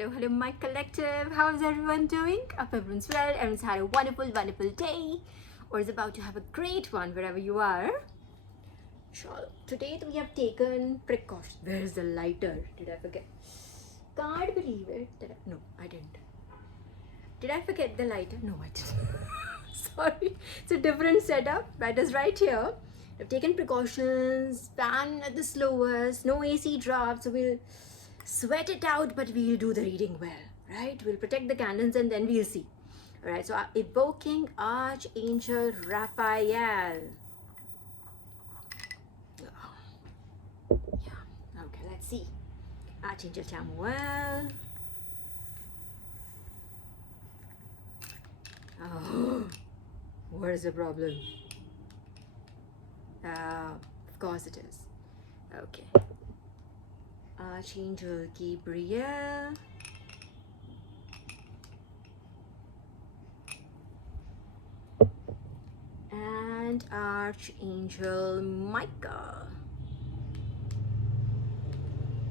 hello, my collective. How's everyone doing? Hope everyone's well. Everyone's had a wonderful, wonderful day, or is about to have a great one wherever you are. Sure. Today we have taken precautions. Where's the lighter? Did I forget? Can't believe it. No, I didn't. Did I forget the lighter? No, I didn't. Sorry. It's a different setup. Lighter's right here. I've taken precautions. Fan at the slowest. No AC draft. So we'll sweat it out, but we'll do the reading well, right? We'll protect the candles and then we'll see. All right, so evoking Archangel Raphael. Yeah, okay, let's see. Archangel Chamuel. Oh, where's the problem? Of course it is. Okay. Archangel Gabriel. And Archangel Michael.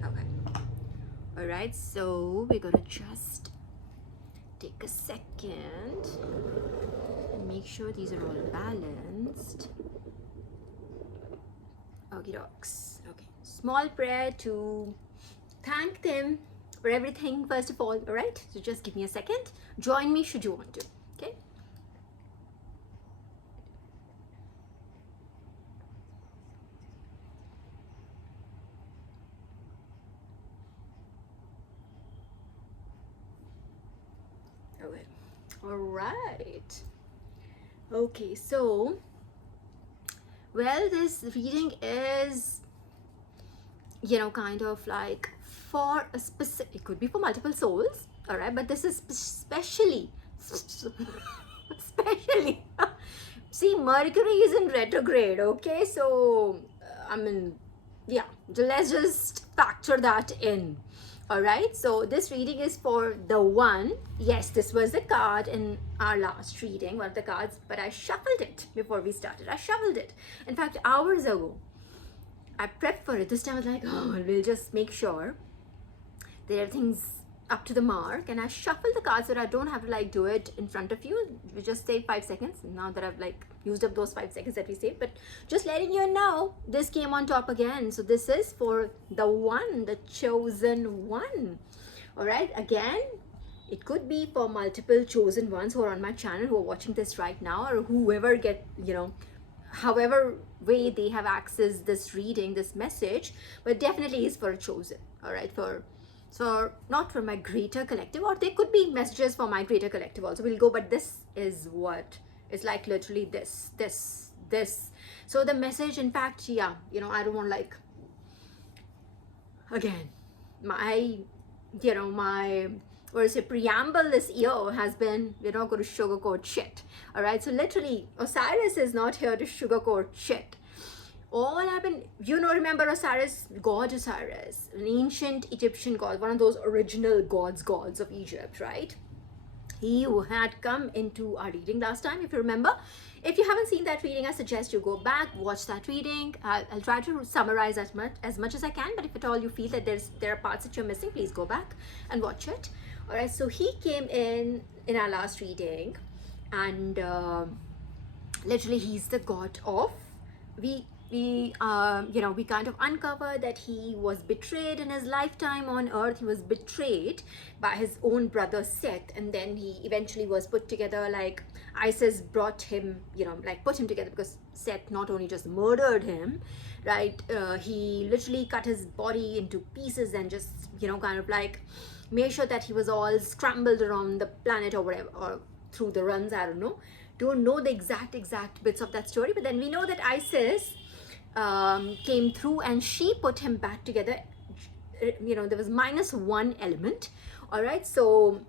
Okay. All right, so we're gonna just take a second and make sure these are all balanced. Okie dokes. Okay. Small prayer to thank them for everything, first of all. All right. So just give me a second. Join me should you want to. Okay. Okay. All right. Okay. So, well, this reading is, kind of like for a specific, it could be for multiple souls, all right, but this is especially, see, Mercury is in retrograde, okay, so, yeah, let's just factor that in, all right, so this reading is for the one. Yes, this was the card in our last reading, one of the cards, but I shuffled it before we started. I shuffled it, in fact, hours ago. I prepped for it. This time I was like, oh, we'll just make sure that everything's up to the mark. And I shuffled the cards so that I don't have to like do it in front of you. We just save 5 seconds. Now that I've like used up those 5 seconds that we saved. But just letting you know, this came on top again. So this is for the one, the chosen one. All right. Again, it could be for multiple chosen ones who are on my channel, who are watching this right now, or whoever however way they have accessed this reading, this message, but definitely is for a chosen, all right, so not for my greater collective, or there could be messages for my greater collective also. We'll go, but this is what it's like, literally this. So the message, in fact, yeah, I don't want like, again, my or say preamble this year has been, we're not going to sugarcoat shit. All right. So literally, Osiris is not here to sugarcoat shit. All happened, remember Osiris, God Osiris, an ancient Egyptian god, one of those original gods of Egypt, right? He had come into our reading last time, if you remember. If you haven't seen that reading, I suggest you go back, watch that reading. I'll try to summarize as much as I can, but if at all you feel that there are parts that you're missing, please go back and watch it. All right, so he came in our last reading, and literally he's the god of, we kind of uncovered that he was betrayed in his lifetime on earth. He was betrayed by his own brother Seth, and then he eventually was put together, like Isis brought him, put him together, because Seth not only just murdered him, right, he literally cut his body into pieces and just, kind of like made sure that he was all scrambled around the planet or whatever, or through the runs, I don't know the exact bits of that story, but then we know that Isis came through and she put him back together. There was -1 element, all right, so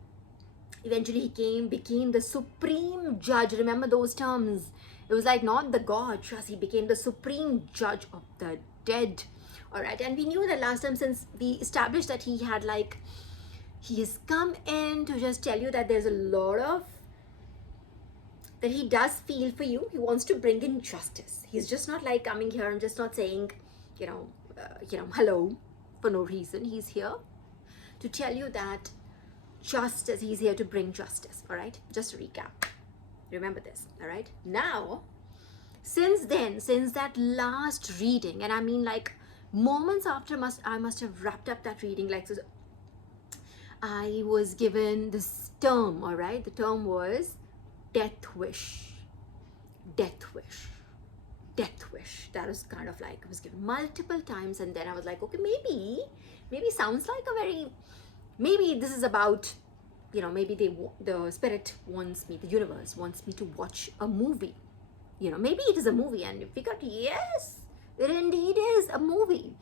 eventually he became the supreme judge. Remember those terms? It was like not the god, trust, he became the supreme judge of the dead, all right. And we knew that last time, since we established that he has come in to just tell you that there's a lot of, that he does feel for you. He wants to bring in justice. He's just not like coming here and just not saying, hello for no reason. He's here to tell you that justice. He's here to bring justice. All right, just to recap, remember this. All right, now since then, since that last reading, and I mean like moments after, I must have wrapped up that reading, like, so I was given this term. All right, the term was death wish. Death wish, death wish. That was kind of like, it was given multiple times, and then I was like, okay, maybe sounds like a very, maybe this is about, you know, maybe the spirit wants me, the universe wants me to watch a movie. You know, maybe it is a movie, and you figured, yes, it indeed is a movie.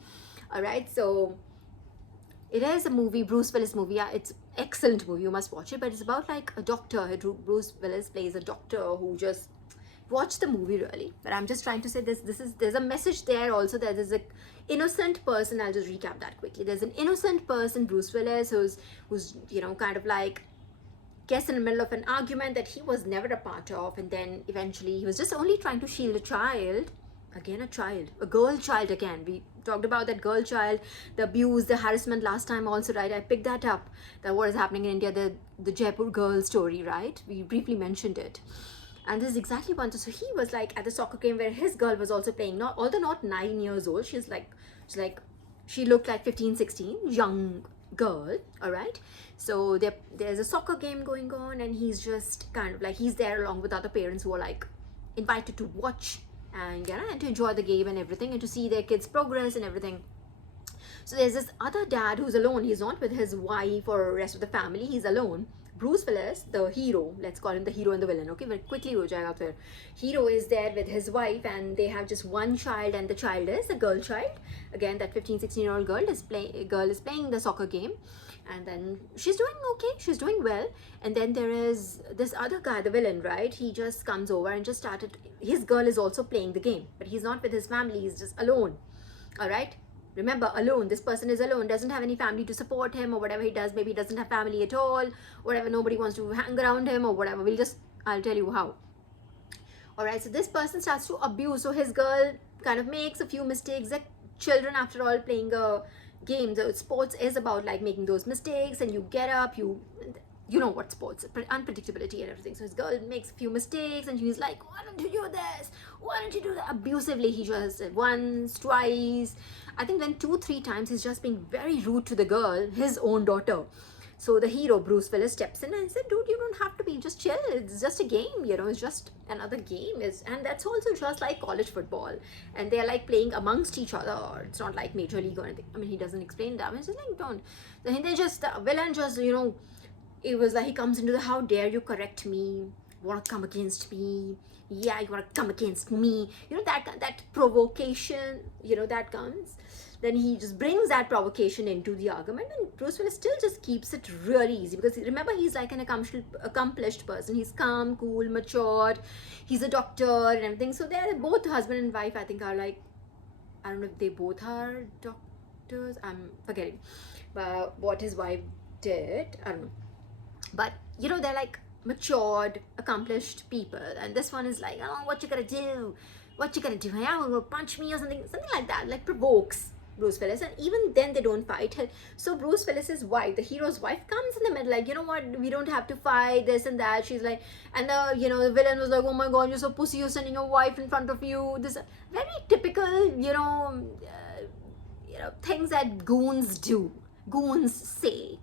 All right, so it is a movie, Bruce Willis movie. Yeah, it's excellent movie, you must watch it. But it's about like a doctor. Bruce Willis plays a doctor who just, watch the movie really. But I'm just trying to say there's a message there also, that there's a innocent person. I'll just recap that quickly. There's an innocent person, Bruce Willis, who's you know, kind of like gets in the middle of an argument that he was never a part of, and then eventually he was just only trying to shield a child. Again, a girl child again. We talked about that girl child, the abuse, the harassment last time also, right? I picked that up, that what is happening in India, the Jaipur girl story, right? We briefly mentioned it. And this is exactly one. So he was like at the soccer game where his girl was also playing, although not 9 years old. She looked like 15, 16, young girl. All right, so there's a soccer game going on, and he's just kind of like, he's there along with other parents who are like invited to watch and and to enjoy the game and everything, and to see their kids progress and everything. So there's this other dad who's alone. He's not with his wife or the rest of the family. He's alone. Bruce Willis, the hero, let's call him the hero and the villain, okay, very quickly ho jayega phir. Hero is there with his wife, and they have just one child, and the child is a girl child. Again, that 15, 16-year-old girl is playing the soccer game, and then she's doing okay, she's doing well. And then there is this other guy, the villain, right? He just comes over and just started, his girl is also playing the game, but he's not with his family, he's just alone. All right, remember, alone. This person is alone, doesn't have any family to support him, or whatever he does. Maybe he doesn't have family at all, whatever, nobody wants to hang around him or whatever. I'll tell you how. All right, so this person starts to abuse. So his girl kind of makes a few mistakes. That children, after all, playing a game, the sports is about like making those mistakes, and you get up, you know what sports, unpredictability and everything. So his girl makes a few mistakes, and he's like, why don't you do this, why don't you do that, abusively. He just once, twice, I think when 2-3 times he's just being very rude to the girl, his own daughter. So the hero, Bruce Willis, steps in and said, dude, you don't have to be, just chill, it's just a game, you know, it's just another game. And that's also just like college football, and they're like playing amongst each other, or it's not like major league or anything. I mean, he doesn't explain that. He's just like, don't. Then they just, the villain just, you know, it was like, he comes into the, how dare you correct me, want to come against me, yeah, you want to come against me, you know, that provocation, you know, that comes. Then he just brings that provocation into the argument, and Bruce Willis still just keeps it really easy, because remember, he's like an accomplished person. He's calm, cool, matured, he's a doctor and everything. So they're both husband and wife, I think, are like, I don't know if they both are doctors, I'm forgetting, but what his wife did, I don't know. But you know, they're like matured, accomplished people, and this one is like, oh, what you gonna do? What you gonna do? Yeah, will punch me or something like that, like provokes Bruce Willis. And even then they don't fight. So Bruce Willis's wife, the hero's wife, comes in the middle, like, you know what, we don't have to fight, this and that. She's like, and the, you know, the villain was like, oh my god, you're so pussy, you're sending your wife in front of you. This very typical, you know, things that goons do, goons say,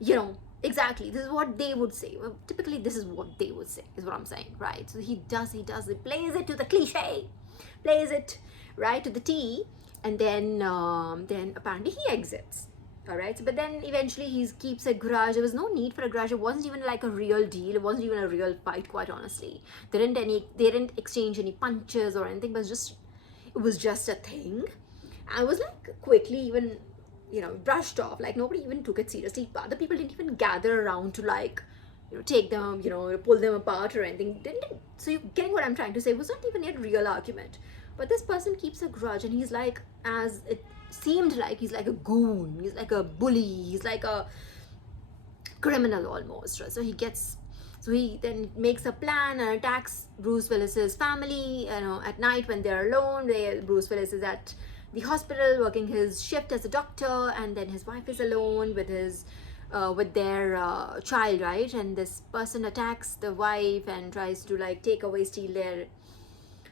you know. Exactly, this is what they would say. Well, typically this is what they would say, is what I'm saying, right? So he plays it to the cliche, plays it right to the T, and then apparently he exits. All right, so, but then eventually he keeps a grudge. There was no need for a grudge. It wasn't even like a real deal. It wasn't even a real fight, quite honestly. They didn't exchange any punches or anything, but it was just a thing. I was like quickly even, you know, brushed off, like nobody even took it seriously. Other people didn't even gather around to like, you know, take them, you know, pull them apart or anything. So you're getting what I'm trying to say? It was not even a real argument. But this person keeps a grudge, and he's like, as it seemed like, he's like a goon, he's like a bully, he's like a criminal almost. Right? So he then makes a plan and attacks Bruce Willis's family, you know, at night when they're alone. Bruce Willis is at the hospital working his shift as a doctor, and then his wife is alone with his with their child, right? And this person attacks the wife and tries to like take away, steal their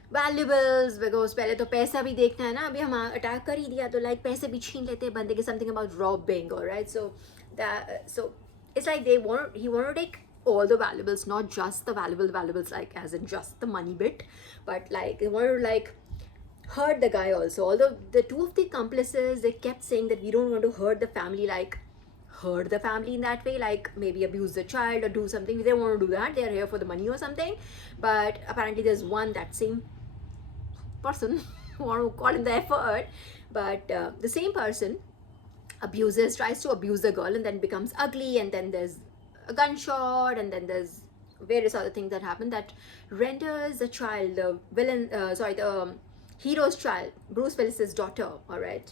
valuables, because पहले तो पैसा भी देखना है ना, अभी हम attack कर ही दिया तो like पैसे भी छीन लेते हैं बंदे के, something about robbing, alright? So that, so it's like he wanted to take all the valuables, not just the valuables like as in just the money bit, but like they wanted to like hurt the guy also. Although the two of the accomplices, they kept saying that we don't want to hurt the family, like hurt the family in that way, like maybe abuse the child or do something. They don't want to do that, they're here for the money or something. But apparently there's one, that same person want to call in the effort, but the same person tries to abuse the girl, and then becomes ugly, and then there's a gunshot, and then there's various other things that happen that renders the child, the villain, the hero's child, Bruce Willis's daughter, all right,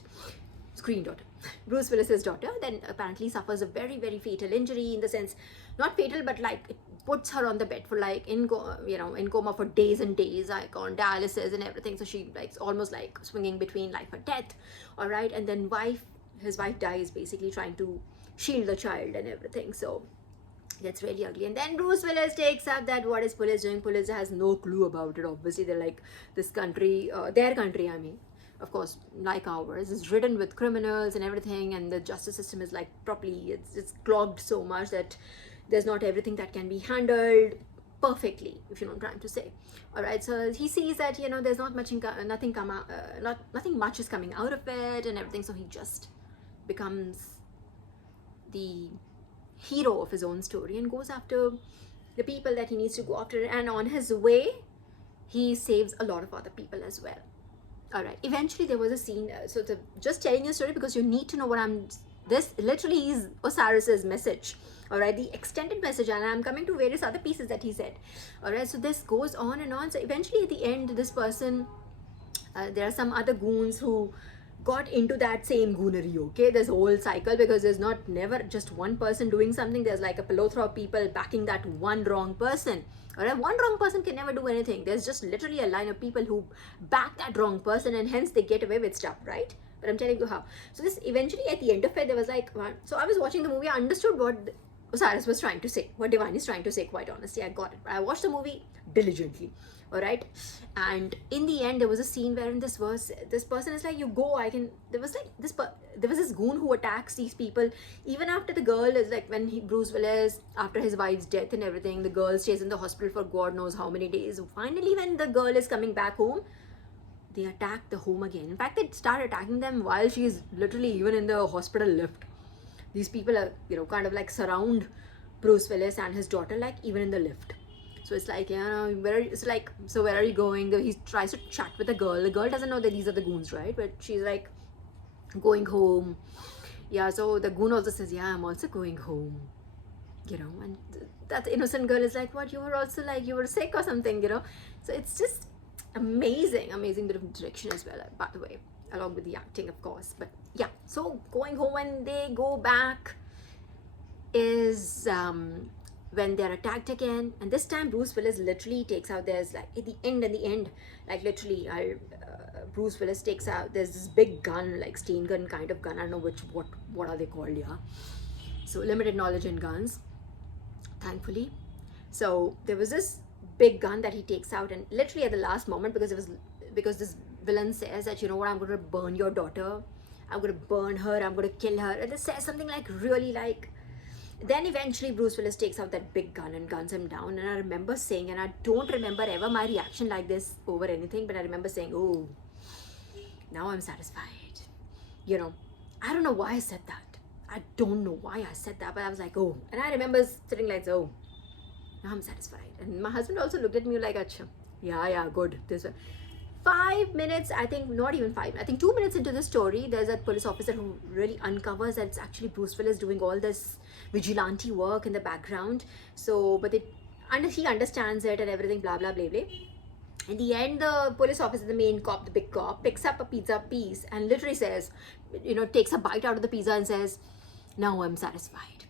screen daughter, Bruce Willis's daughter, then apparently suffers a very, very fatal injury, in the sense, not fatal, but like it puts her on the bed for like in coma for days and days, like on dialysis and everything. So she like almost like swinging between life or death, all right. And then his wife dies basically trying to shield the child and everything. So that's really ugly. And then Bruce Willis takes up that what is police doing. Police has no clue about it. Obviously, they're like, this country, their country, I mean, of course, like ours, is ridden with criminals and everything, and the justice system is like properly, it's clogged so much that there's not everything that can be handled perfectly, if you know what I'm trying to say. All right, so he sees that there's not much nothing much is coming out of it and everything, so he just becomes the hero of his own story and goes after the people that he needs to go after. And on his way, he saves a lot of other people as well. All right, eventually there was a scene, just telling you a story because you need to know this literally is Osiris's message. All right, the extended message, and I'm coming to various other pieces that he said. All right, so this goes on and on. So eventually at the end, this person, there are some other goons who got into that same goonery, okay? There's a whole cycle, because there's never just one person doing something. There's like a plethora of people backing that one wrong person. All right, one wrong person can never do anything. There's just literally a line of people who back that wrong person, and hence they get away with stuff, right? But I'm telling you how. So this eventually at the end of it, there was like so I was watching the movie, I understood what Osiris was trying to say, what Divine is trying to say, quite honestly, I got it. I watched the movie diligently, all right? And in the end, there was a scene where in this person is like, you go, there was this goon who attacks these people, even after the girl is like, Bruce Willis, after his wife's death and everything, the girl stays in the hospital for God knows how many days. Finally, when the girl is coming back home, they attack the home again. In fact, they start attacking them while she is literally even in the hospital lift. These people are, kind of like surround Bruce Willis and his daughter, like even in the lift. So it's like, so where are you going? He tries to chat with the girl. The girl doesn't know that these are the goons, right? But she's like, going home. Yeah, so the goon also says, yeah, I'm also going home. And that innocent girl is like, what? You were also like, you were sick or something, So it's just amazing bit of direction as well, by the way, along with the acting, of course. But yeah, so going home, when they go back is when they're attacked again, and this time Bruce Willis literally takes out, there's like at the end, like literally Bruce Willis takes out, there's this big gun, like stain gun kind of gun, I don't know what are they called, yeah. So limited knowledge in guns, thankfully. So there was this big gun that he takes out, and literally at the last moment, because this villain says that, you know what, I'm going to burn your daughter, I'm going to burn her, I'm going to kill her, and it says something like really like, then eventually Bruce Willis takes out that big gun and guns him down. And I remember saying, and I don't remember ever my reaction like this over anything, but I remember saying, oh, now I'm satisfied. I don't know why I said that. I don't know why I said that, but I was like, oh. And I remember sitting like, oh, now I'm satisfied. And my husband also looked at me like, acha, yeah, good. This one. 5 minutes, I think, not even 5, I think 2 minutes into the story, there's a police officer who really uncovers that it's actually Bruce Willis doing all this vigilante work in the background. So, but he understands it and everything, blah, blah, blah, blah. In the end, the police officer, the main cop, the big cop, picks up a pizza piece and literally says, takes a bite out of the pizza and says, now I'm satisfied.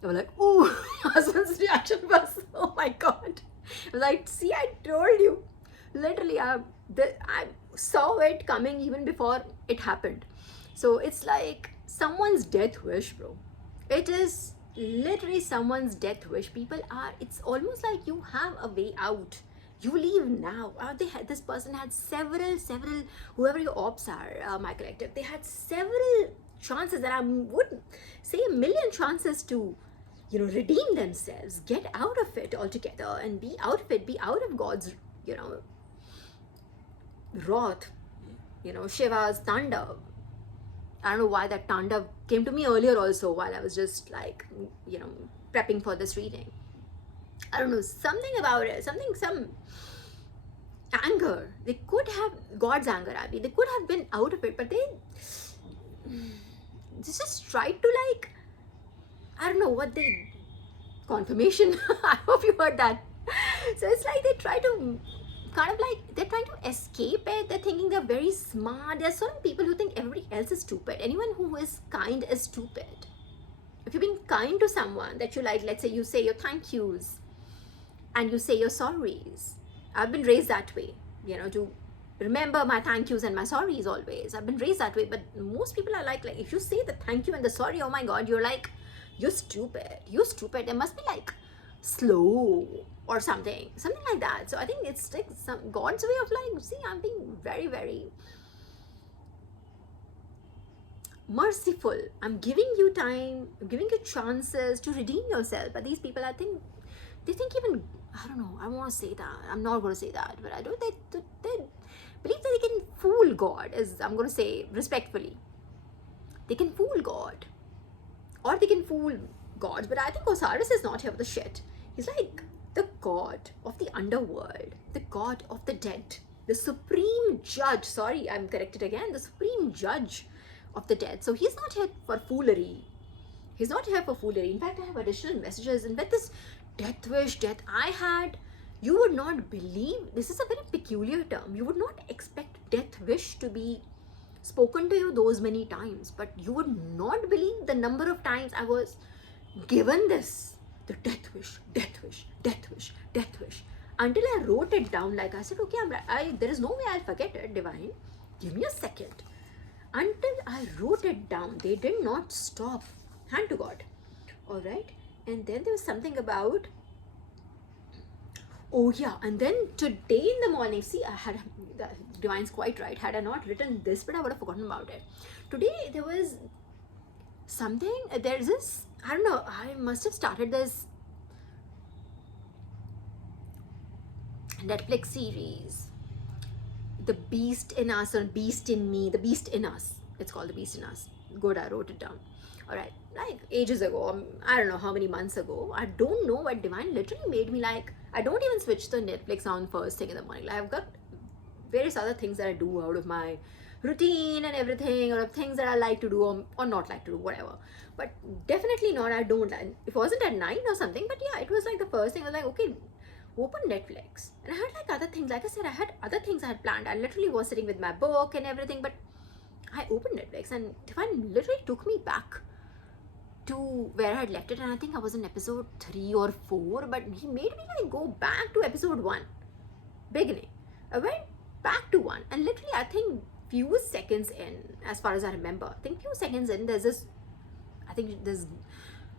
They were like, ooh, my husband's reaction was, oh my God. I was like, see, I told you. Literally, I saw it coming even before it happened. So it's like someone's death wish, bro. It is literally someone's death wish. People are, it's almost like you have a way out. You leave now. This person had several, whoever your ops are, my collective, they had several chances, that I would say a million chances to, redeem themselves, get out of it altogether, and be out of it, be out of God's, wrath, Shiva's Tandav. I don't know why that Tandav came to me earlier also, while I was just like, prepping for this reading. I don't know, something about it, some anger. They could have, God's anger, Abby, they could have been out of it, but they just tried to, like, I don't know what they, confirmation. I hope you heard that. So it's like they try to kind of like, they're trying to escape it. They're thinking they're very smart. There are certain people who think everybody else is stupid. Anyone who is kind is stupid. If you're being kind to someone that you like, let's say you say your thank yous and you say your sorries. I've been raised that way, to remember my thank yous and my sorries always. I've been raised that way. But most people are like if you say the thank you and the sorry, oh my God, you're like, you're stupid. There must be like slow or something like that. So I think it's like some God's way of like, see, I'm being very, very merciful. I'm giving you time, I'm giving you chances to redeem yourself. But these people, I think, they think even, I don't know, I want to say that, I'm not going to say that, but I don't, they believe that they can fool God, as I'm going to say respectfully. They can fool God, or they can fool gods. But I think Osiris is not here for the shit. He's like the god of the underworld, the god of the dead, the supreme judge. Sorry, I'm corrected again. The supreme judge of the dead. So he's not here for foolery. He's not here for foolery. In fact, I have additional messages. In fact, this death wish, I had, you would not believe, this is a very peculiar term. You would not expect death wish to be spoken to you those many times, but you would not believe the number of times I was given this, the death wish, until I wrote it down. Like I said, okay, there is no way I'll forget it, divine, give me a second. Until I wrote it down, they did not stop. Hand to God. All right. And then there was something about, oh yeah, and then today in the morning, see, I had, the divine's quite right, had I not written this, but I would have forgotten about it. Today there was something, there's this, I don't know, I must have started this Netflix series, The Beast in Us, or Beast in Me, The Beast in Us. It's called The Beast in Us. Good, I wrote it down. All right, like ages ago, I don't know how many months ago, I don't know, but divine literally made me like, I don't even switch the Netflix on first thing in the morning. Like I've got various other things that I do out of my routine and everything, or things that I like to do or not like to do, whatever. But definitely not, I don't. It wasn't at 9 or something, but yeah, it was like the first thing. I was like, okay, open Netflix. And I had like other things. Like I said, I had other things I had planned. I literally was sitting with my book and everything, but I opened Netflix and divine literally took me back to where I had left it. And I think I was in episode 3 or 4, but he made me like go back to episode 1, beginning. I went back to 1, and literally I think few seconds in, as far as I remember, I think few seconds in, there's this, I think this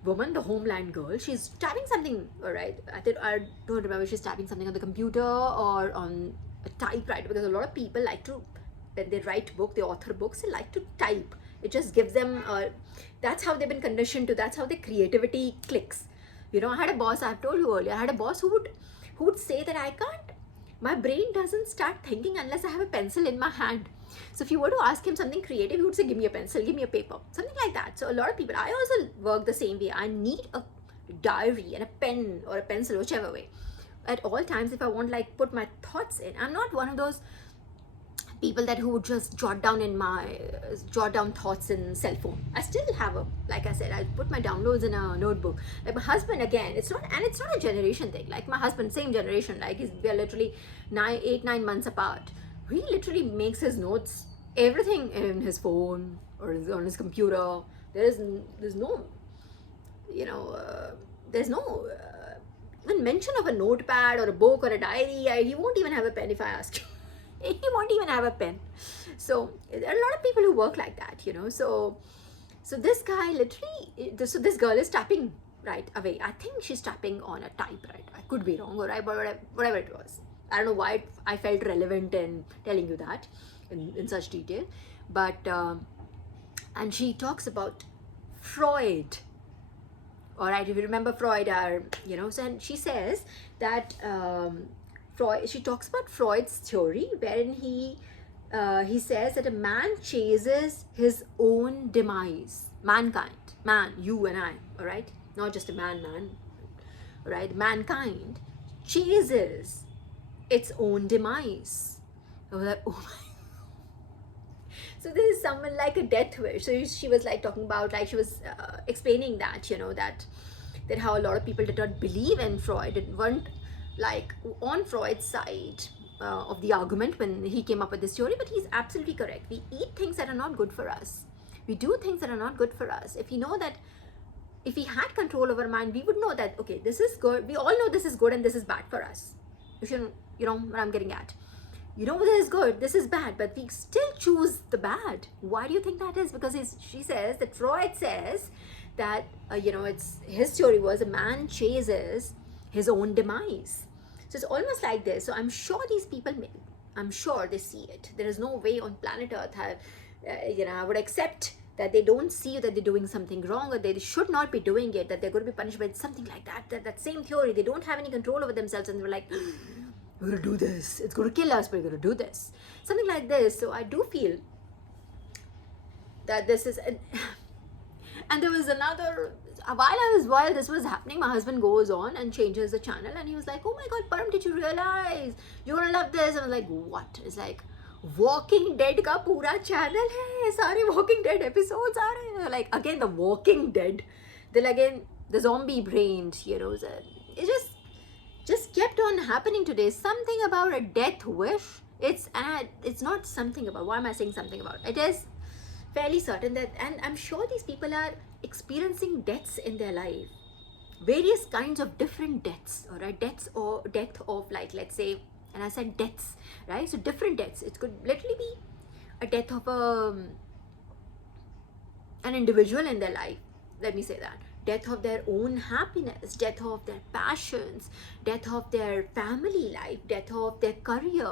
woman, the Homeland girl, she's typing something, all right, I don't remember, she's typing something on the computer or on a typewriter, because a lot of people like to, when they write book, they author books, they like to type. It just gives them, that's how they've been conditioned to, that's how their creativity clicks. I had a boss, I've told you earlier, I had a boss who would say that I can't, my brain doesn't start thinking unless I have a pencil in my hand. So if you were to ask him something creative, he would say, give me a pencil, give me a paper, something like that. So a lot of people, I also work the same way. I need a diary and a pen or a pencil, whichever way, at all times if I want like put my thoughts in. I'm not one of those people who would just jot down thoughts in cell phone. I still have like I said, I put my downloads in a notebook. Like my husband, again, it's not a generation thing. Like my husband, same generation, like we are literally 8-9 months apart. He literally makes his notes, everything in his phone or on his computer. There's no even mention of a notepad or a book or a diary. He won't even have a pen if I ask him. He won't even have a pen. So there are a lot of people who work like that, So this guy literally, this girl is typing right away. I think she's tapping on a typewriter. I could be wrong, all right, but whatever it was. I don't know why I felt relevant in telling you that in such detail. But, and she talks about Freud. All right, if you remember Freud, so, and she says that she talks about Freud's theory, wherein he says that a man chases his own demise. Mankind, man, you and I, all right, not just a man, all right, mankind chases its own demise. I was like, oh my. So this is someone like a death wish. So she was like talking about, like she was explaining that, that how a lot of people did not believe in Freud, and weren't like on Freud's side of the argument when he came up with this theory. But he's absolutely correct. We eat things that are not good for us. We do things that are not good for us. If we know that, if we had control over our mind, we would know that, okay, this is good. We all know this is good and this is bad for us. You know what I'm getting at. You know this is good, this is bad, but we still choose the bad. Why do you think that is? Because she says that Freud says that, it's his theory was a man chases his own demise. So it's almost like this. So I'm sure these people, I'm sure they see it. There is no way on planet Earth, I would accept that they don't see that they're doing something wrong, or they should not be doing it, that they're going to be punished by something like that. That same theory, they don't have any control over themselves, and they're like, we're going to do this. It's going to kill us, but we're going to do this. Something like this. So I do feel that this is... And there was another... While this was happening, my husband goes on and changes the channel. And he was like, oh my God, Param, did you realize? You're going to love this. I was like, what? It's like, Walking Dead ka pura channel hai. Sare Walking Dead episodes are rahe. Like, again, the Walking Dead. Then again, the zombie brains, it just kept on happening today. Something about a death wish. It's not something about, why am I saying something about? It is fairly certain that, and I'm sure these people are experiencing deaths in their life. Various kinds of different deaths, all right? Death of, like, let's say, and I said deaths, right? So different deaths. It could literally be a death of an individual in their life. Let me say that. Death of their own happiness, death of their passions, death of their family life, death of their career,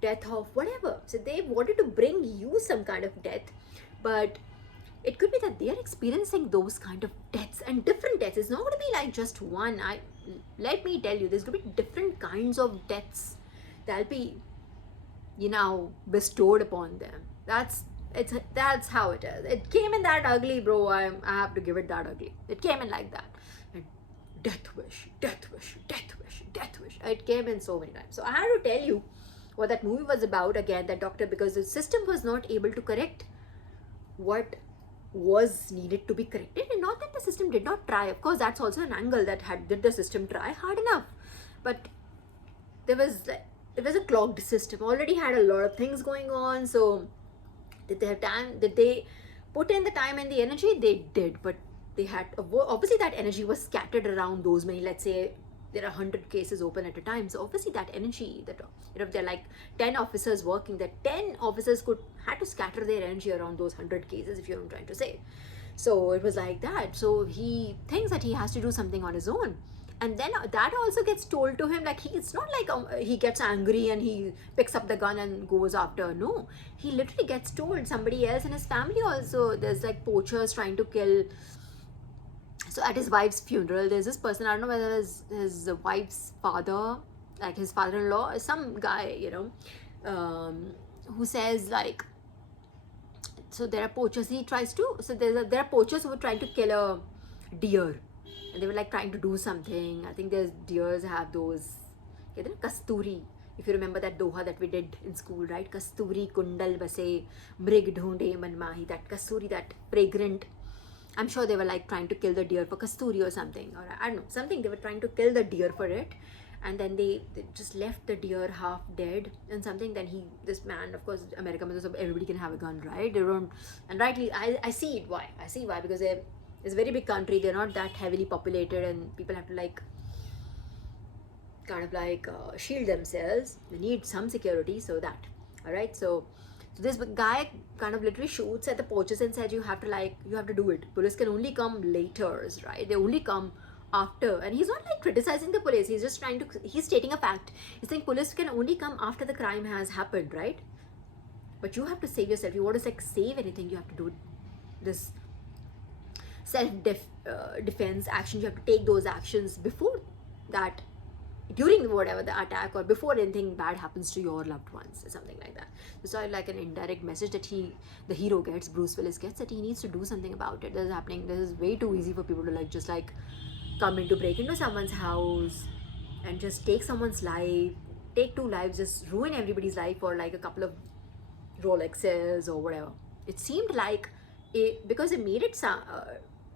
death of whatever. So they wanted to bring you some kind of death, but it could be that they are experiencing those kind of deaths, and different deaths. It's not going to be like just one. Let me tell you, there's going to be different kinds of deaths that'll be, bestowed upon them. That's how it is. It came in that ugly, bro. I have to give it that ugly. It came in like that. And death wish, death wish, death wish, death wish. It came in so many times. So I had to tell you what that movie was about. Again, that doctor, because the system was not able to correct what was needed to be corrected. And not that the system did not try. Of course, that's also an angle, that did the system try hard enough? But it was a clogged system. Already had a lot of things going on. So did they have time? Did they put in the time and the energy? They did, but they had, obviously that energy was scattered around those many. Let's say there are 100 cases open at a time. So obviously that energy, that if there are like 10 officers working, that 10 officers had to scatter their energy around those 100 cases, if you know what I'm trying to say. So it was like that. So he thinks that he has to do something on his own. And then that also gets told to him, like, it's not like he gets angry and he picks up the gun and goes after. No, he literally gets told. Somebody else in his family also, there's like poachers trying to kill. So at his wife's funeral, there's this person, I don't know whether it's his wife's father, like his father-in-law, some guy, who says, like, so there are poachers, there are poachers who are trying to kill a deer. And they were like trying to do something. I think there's deers have those, kasturi. If you remember that doha that we did in school, right? Kasturi kundal base mrig dhunde manmahi. That kasturi, that fragrant. I'm sure they were like trying to kill the deer for kasturi or something. Or I don't know, something. They were trying to kill the deer for it. And then they just left the deer half dead and something. Then this man, of course, America, everybody can have a gun, right? They don't, and rightly, I see it. Why? I see why. Because it's a very big country. They're not that heavily populated, and people have to like kind of like shield themselves. They need some security, so that. All right. So this guy kind of literally shoots at the poachers and said, you have to do it. Police can only come later, right? They only come after, and he's not like criticizing the police, he's just he's stating a fact. He's saying police can only come after the crime has happened, right? But you have to save yourself. You want to like save anything, you have to do this self-defense action. You have to take those actions before that, during whatever the attack, or before anything bad happens to your loved ones, or something like that. So it's like an indirect message that the hero gets, Bruce Willis gets, that he needs to do something about it. This is happening. This is way too easy for people to like just like break into someone's house and just take someone's life, take 2 lives, just ruin everybody's life for like a couple of Rolexes or whatever. It seemed like because it made it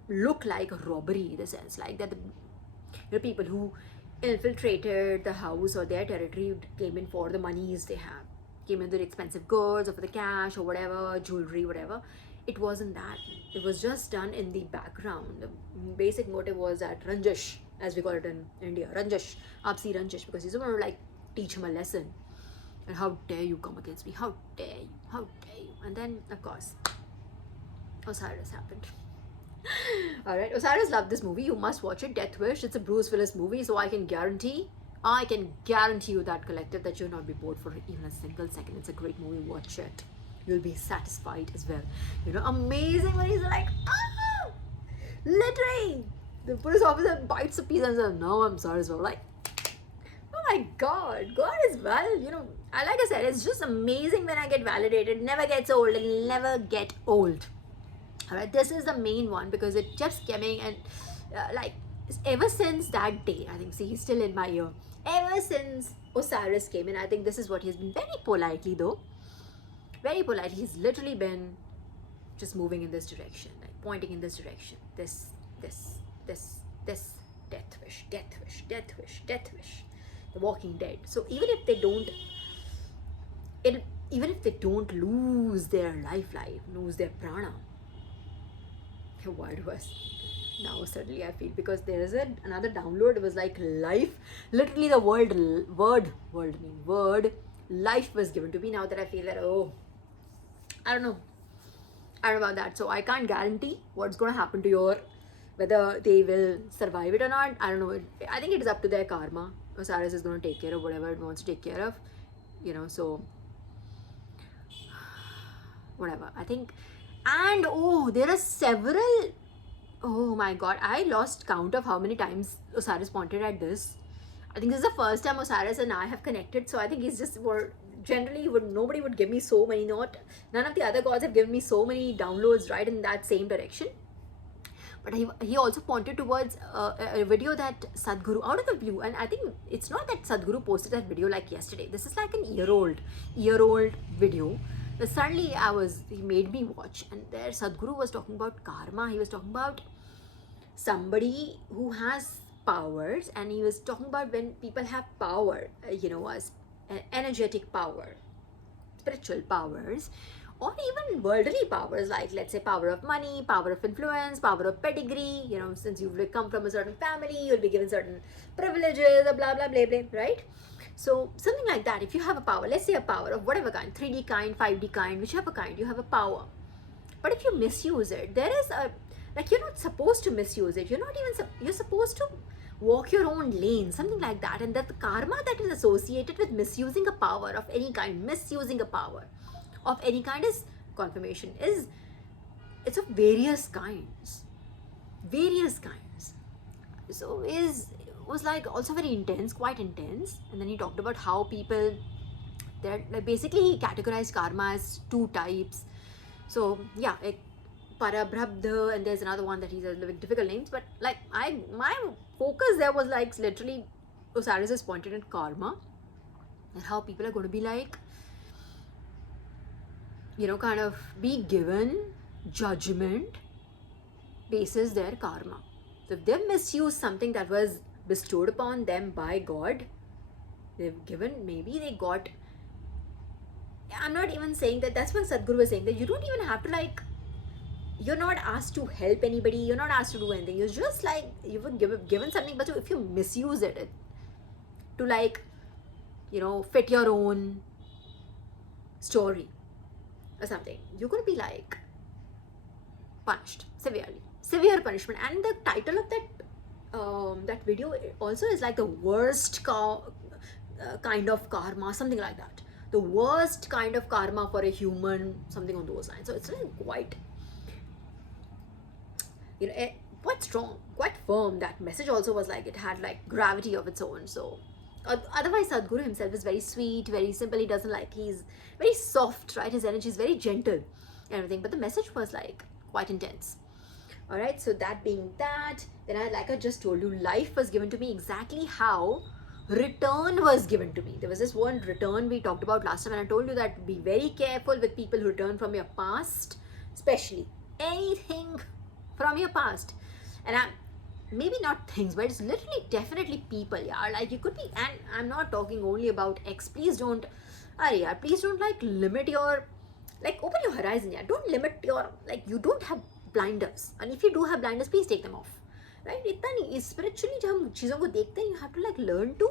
look like a robbery, in the sense like that the people who infiltrated the house or their territory came in for the monies they have, came in with expensive goods or for the cash or whatever, jewelry, whatever. It wasn't that. It was just done in the background. The basic motive was that Ranjish, as we call it in India, Ranjish, Apsi Ranjish, because he's going to like teach him a lesson. And how dare you come against me? How dare you? How dare you? And then, of course, Osiris happened. Alright, Osiris loved this movie. You must watch it. Death Wish. It's a Bruce Willis movie, so I can guarantee you that, collective, that you'll not be bored for even a single second. It's a great movie. Watch it. You'll be satisfied as well. You know, amazing when he's like, ah! Literally! The police officer bites a piece and says, no, I'm sorry. So like, oh my God, God is well, you know, like I said, it's just amazing when I get validated. It never gets old. It'll never get old. Alright, this is the main one because it just coming, and like ever since that day, I think, see, he's still in my ear. Ever since Osiris came in, I think this is what he's been, very politely though, very politely, he's literally been just moving in this direction, like pointing in this direction. This, death wish, death wish, death wish, death wish. The Walking Dead. So even if they don't lose their life, lose their prana, why do I now suddenly I feel, because there is another download. It was like life, literally the word life was given to me. Now that I feel that, oh, I don't know about that. So I can't guarantee what's going to happen to whether they will survive it or not. I don't know. I think it is up to their karma. Osiris is going to take care of whatever it wants to take care of, you know, so whatever, I think. And oh, there are several, oh my God, I lost count of how many times Osiris pointed at this. I think this is the first time Osiris and I have connected, so I think he's just more, generally nobody would give me so many, none of the other gods have given me so many downloads right in that same direction. But he also pointed towards a video that Sadhguru, out of the blue, and I think it's not that Sadhguru posted that video like yesterday. This is like an year-old video. Suddenly he made me watch, and there Sadhguru was talking about karma. He was talking about somebody who has powers, and he was talking about when people have power, you know, as energetic power, spiritual powers, or even worldly powers, like let's say power of money, power of influence, power of pedigree, you know, since you've come from a certain family, you'll be given certain privileges, or blah blah blah blah, right? So something like that. If you have a power, let's say a power of whatever kind, 3D kind, 5D kind, whichever kind, you have a power. But if you misuse it, there is like, you're not supposed to misuse it. You're supposed to walk your own lane, something like that. And that the karma that is associated with misusing a power of any kind, is confirmation. It's of various kinds. So was like also very intense, quite intense. And then he talked about how people, like basically he categorized karma as 2 types. So yeah, like Parabrabdha, and there's another one that he says with difficult names, but like my focus there was like literally Osiris is pointed at karma and how people are going to be like, you know, kind of be given judgment basis their karma. So if they've misused something that was bestowed upon them by God, they've given, maybe they got, I'm not even saying that, that's what Sadhguru was saying, that you don't even have to like, you're not asked to help anybody, you're not asked to do anything, you're just like, you were given something, but if you misuse it to like, you know, fit your own story or something, you're going to be like punished severely, severe punishment. And the title of that that video also is like the worst kind of karma, something like that. The worst kind of karma for a human, something on those lines. So it's like quite, quite strong, quite firm. That message also was like, it had like gravity of its own. So otherwise Sadhguru himself is very sweet, very simple. He doesn't like, he's very soft, right? His energy is very gentle and everything, but the message was like quite intense. All right, so that being that, then I just told you, life was given to me exactly how return was given to me. There was this one return we talked about last time, and I told you that be very careful with people who return from your past, especially anything from your past. And maybe not things, but it's literally definitely people. Yeah, like you could be, and I'm not talking only about ex. Please don't, please don't like limit your, like open your horizon. Yeah, don't limit your, like you don't have blinders, and if you do have blinders, please take them off, right? इतना नहीं, spiritually जब हम चीज़ों को देखते हैं, you have to like learn to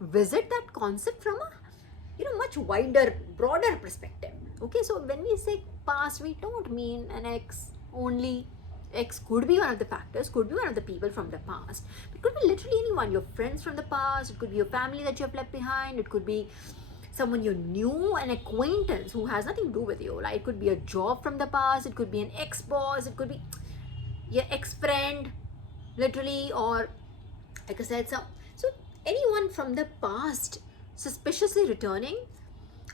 visit that concept from a much wider, broader perspective. Okay, so when we say past, we don't mean an ex only. Ex could be one of the factors, could be one of the people from the past. It could be literally anyone, your friends from the past, it could be your family that you have left behind, it could be someone you knew, an acquaintance who has nothing to do with you. Like it could be a job from the past, it could be an ex-boss, it could be your ex-friend, literally, or like I said, so anyone from the past suspiciously returning,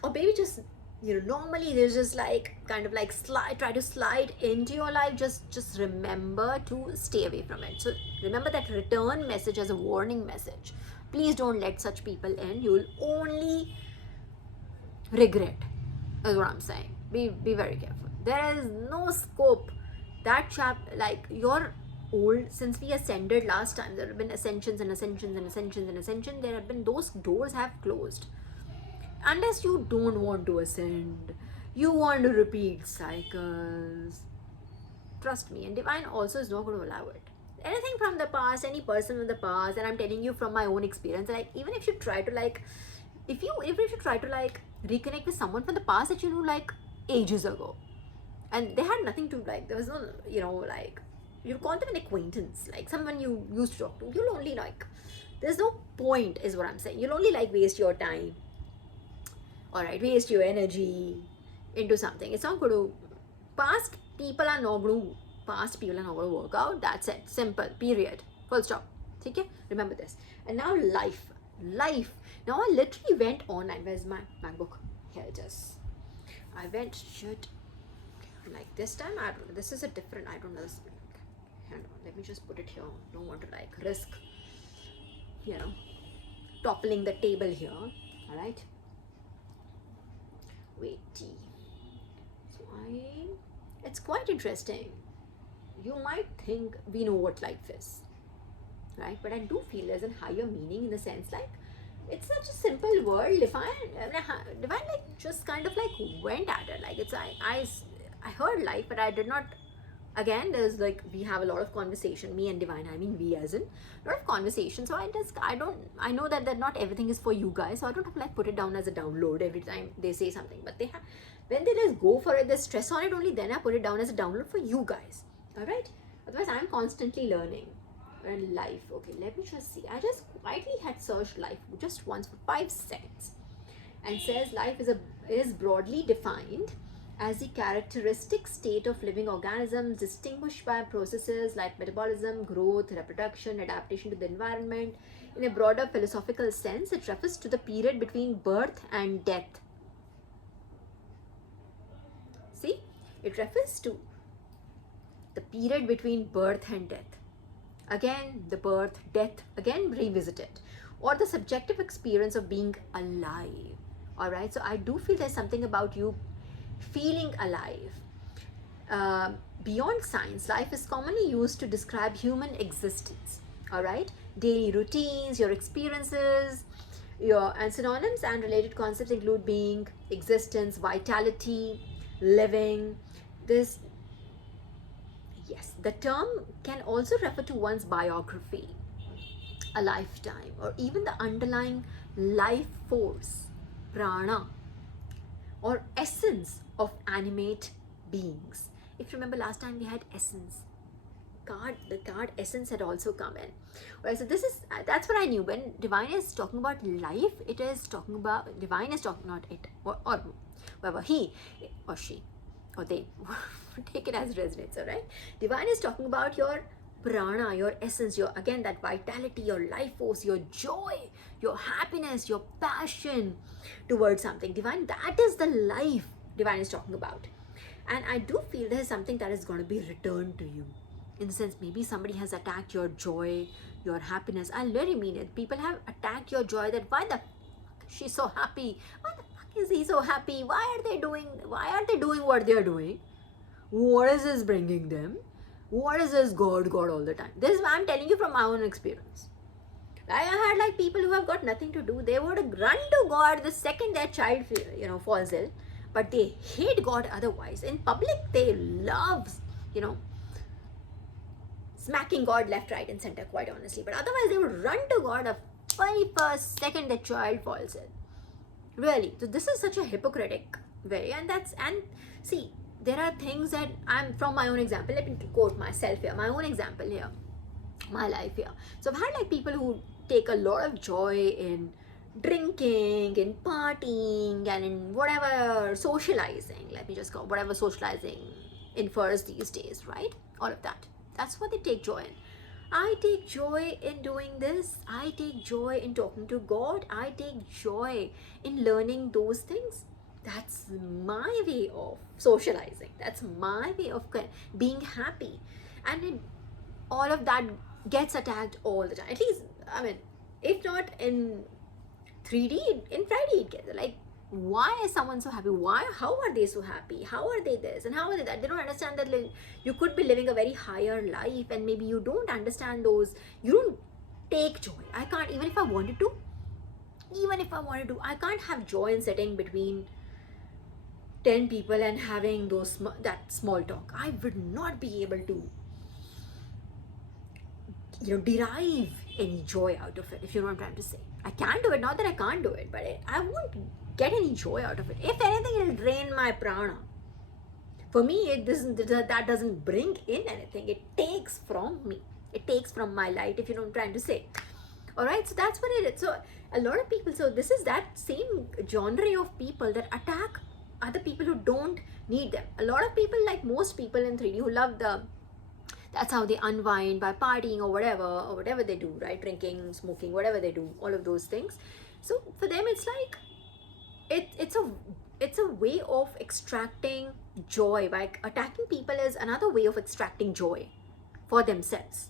or maybe just normally there's just like kind of like try to slide into your life, just remember to stay away from it. So remember that return message as a warning message. Please don't let such people in. You will only regret, is what I'm saying. Be very careful. There is no scope. That like your old, since we ascended last time, there have been ascensions and ascensions and ascensions and ascensions. There have been, those doors have closed. Unless you don't want to ascend, you want to repeat cycles, trust me, and divine also is not going to allow it. Anything from the past, any person from the past, and I'm telling you from my own experience, like even if you try to like, if you try to like reconnect with someone from the past that you knew like ages ago, and they had nothing to like, there was no, like you call them an acquaintance, like someone you used to talk to, you'll only like, there's no point, is what I'm saying. You'll only like waste your time, all right, waste your energy into something. It's not going to, past people are not going to work out. That's it, simple, period, full stop. Okay, remember this. And now life. Now I literally went online. Where's my MacBook? Here it is. I went, like this time, I don't know, this is a different, I don't know this. Hang on, let me just put it here. Don't want to like risk, toppling the table here. All right, wait, so it's quite interesting. You might think we know what life is, right? But I do feel there's a higher meaning, in the sense like it's such a simple word. Divine like just kind of like went at it. Like it's I heard life, but I did not. Again, there's like, we have a lot of conversation, me and divine, I mean we as in a lot of conversation. So I know that not everything is for you guys, so I don't have to like put it down as a download every time they say something. But they have, when they just go for it, they stress on it, only then I put it down as a download for you guys. All right, otherwise I'm constantly learning. And life, okay, let me just see. I just quietly had searched life just once for 5 seconds, and says life is broadly defined as the characteristic state of living organisms distinguished by processes like metabolism, growth, reproduction, adaptation to the environment. In a broader philosophical sense, it refers to the period between birth and death. See, it refers to the period between birth and death. Again, the birth, death, again revisited, or the subjective experience of being alive. All right, so I do feel there's something about you feeling alive. Beyond science, life is commonly used to describe human existence. All right, daily routines, your experiences, and synonyms and related concepts include being, existence, vitality, living. Yes, the term can also refer to one's biography, a lifetime, or even the underlying life force, prana, or essence of animate beings. If you remember last time we had essence, God essence had also come in. Right, so that's what I knew. When divine is talking about life, it is talking about, divine is talking, not it, or whoever, he or she or they, take it as resonates, all right? Divine is talking about your prana, your essence, your, again, that vitality, your life force, your joy, your happiness, your passion towards something. Divine, that is the life divine is talking about. And I do feel there is something that is going to be returned to you. In the sense, maybe somebody has attacked your joy, your happiness. I really mean it. People have attacked your joy, that why the fuck is she so happy? Why the fuck is he so happy? Why are they doing what they are doing? What is this bringing them? What is this God all the time? This is what I'm telling you from my own experience. I had like people who have got nothing to do. They would run to God the second their child, falls ill, but they hate God otherwise. In public, they love, smacking God left, right, and center, quite honestly. But otherwise, they would run to God the very first second the child falls ill. Really. So this is such a hypocritic way, and see, there are things that I'm, from my own example, let me quote myself here, my own example here, my life here. So I've had like people who take a lot of joy in drinking, in partying, and in whatever socializing, let me just call whatever socializing infers these days, right? All of that. That's what they take joy in. I take joy in doing this. I take joy in talking to God. I take joy in learning those things. That's my way of socializing. That's my way of being happy. And all of that gets attacked all the time. At least, I mean, if not in 3D, in 5D, it gets like, why is someone so happy? How are they so happy? How are they this and how are they that? They don't understand that you could be living a very higher life, and maybe you don't understand those. You don't take joy. I can't, even if I wanted to, I can't have joy in sitting between 10 people and having that small talk. I would not be able to derive any joy out of it, if you know what I'm trying to say. I can do it, not that I can't do it, but I won't get any joy out of it. If anything, it'll drain my prana. For me, that doesn't bring in anything. It takes from me. It takes from my light, if you know what I'm trying to say. All right, so that's what it is. So a lot of people, so this is that same genre of people that attack other people who don't need them. A lot of people, like most people in 3D, who love that's how they unwind, by partying or whatever they do, right? Drinking, smoking, whatever they do, all of those things. So for them, it's like, it's a way of extracting joy. By attacking people is another way of extracting joy for themselves.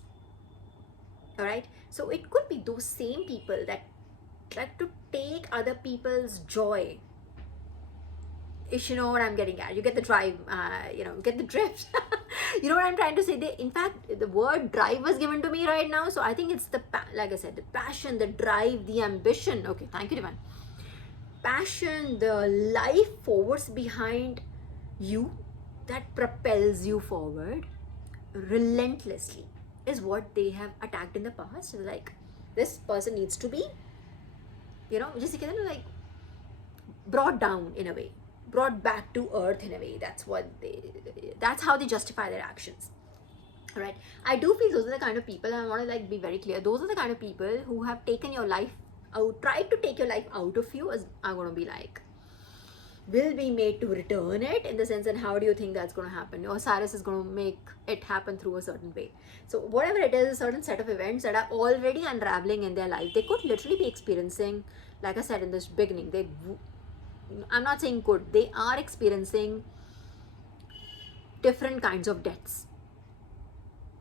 All right. So it could be those same people that try to take other people's joy. If you know what I'm getting at, you get the drive, get the drift. You know what I'm trying to say? In fact, the word drive was given to me right now. So I think it's like I said, the passion, the drive, the ambition. Okay, thank you, Divine. Passion, the life force behind you that propels you forward relentlessly is what they have attacked in the past. So like, this person needs to be, just like brought down in a way, brought back to earth in a way. That's how they justify their actions. All right. I do feel those are the kind of people, and I want to be very clear, those are the kind of people who have taken your life out, tried to take your life out of you, as are going to be like, will be made to return it, in the sense, and how do you think that's going to happen? Osiris is going to make it happen through a certain way. So whatever it is, a certain set of events that are already unraveling in their life, they could literally be experiencing, like I said in this beginning, I'm not saying could, they are experiencing different kinds of deaths.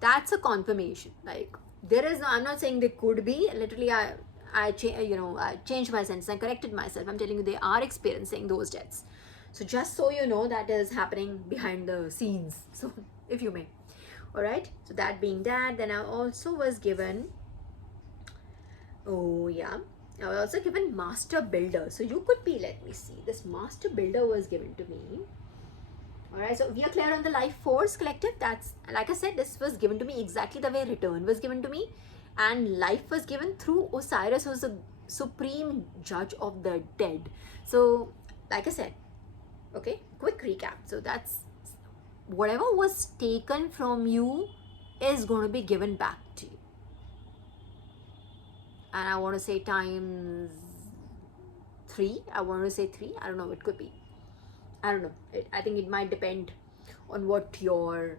That's a confirmation. Like, I'm not saying they could be, literally I changed my sentence, I corrected myself. I'm telling you, they are experiencing those deaths. So just so you know, that is happening behind the scenes, so if you may. All right, so that being that, then I also was given, I was also given Master Builder. So you could be, let me see, this Master Builder was given to me. All right, so we are clear on the life force collective. That's, like I said, this was given to me exactly the way return was given to me. And life was given through Osiris, who's the supreme judge of the dead. So, like I said, okay, quick recap. So that's whatever was taken from you is going to be given back to you. And I want to say times 3. I want to say 3. I don't know. It could be. I don't know. I think it might depend on what your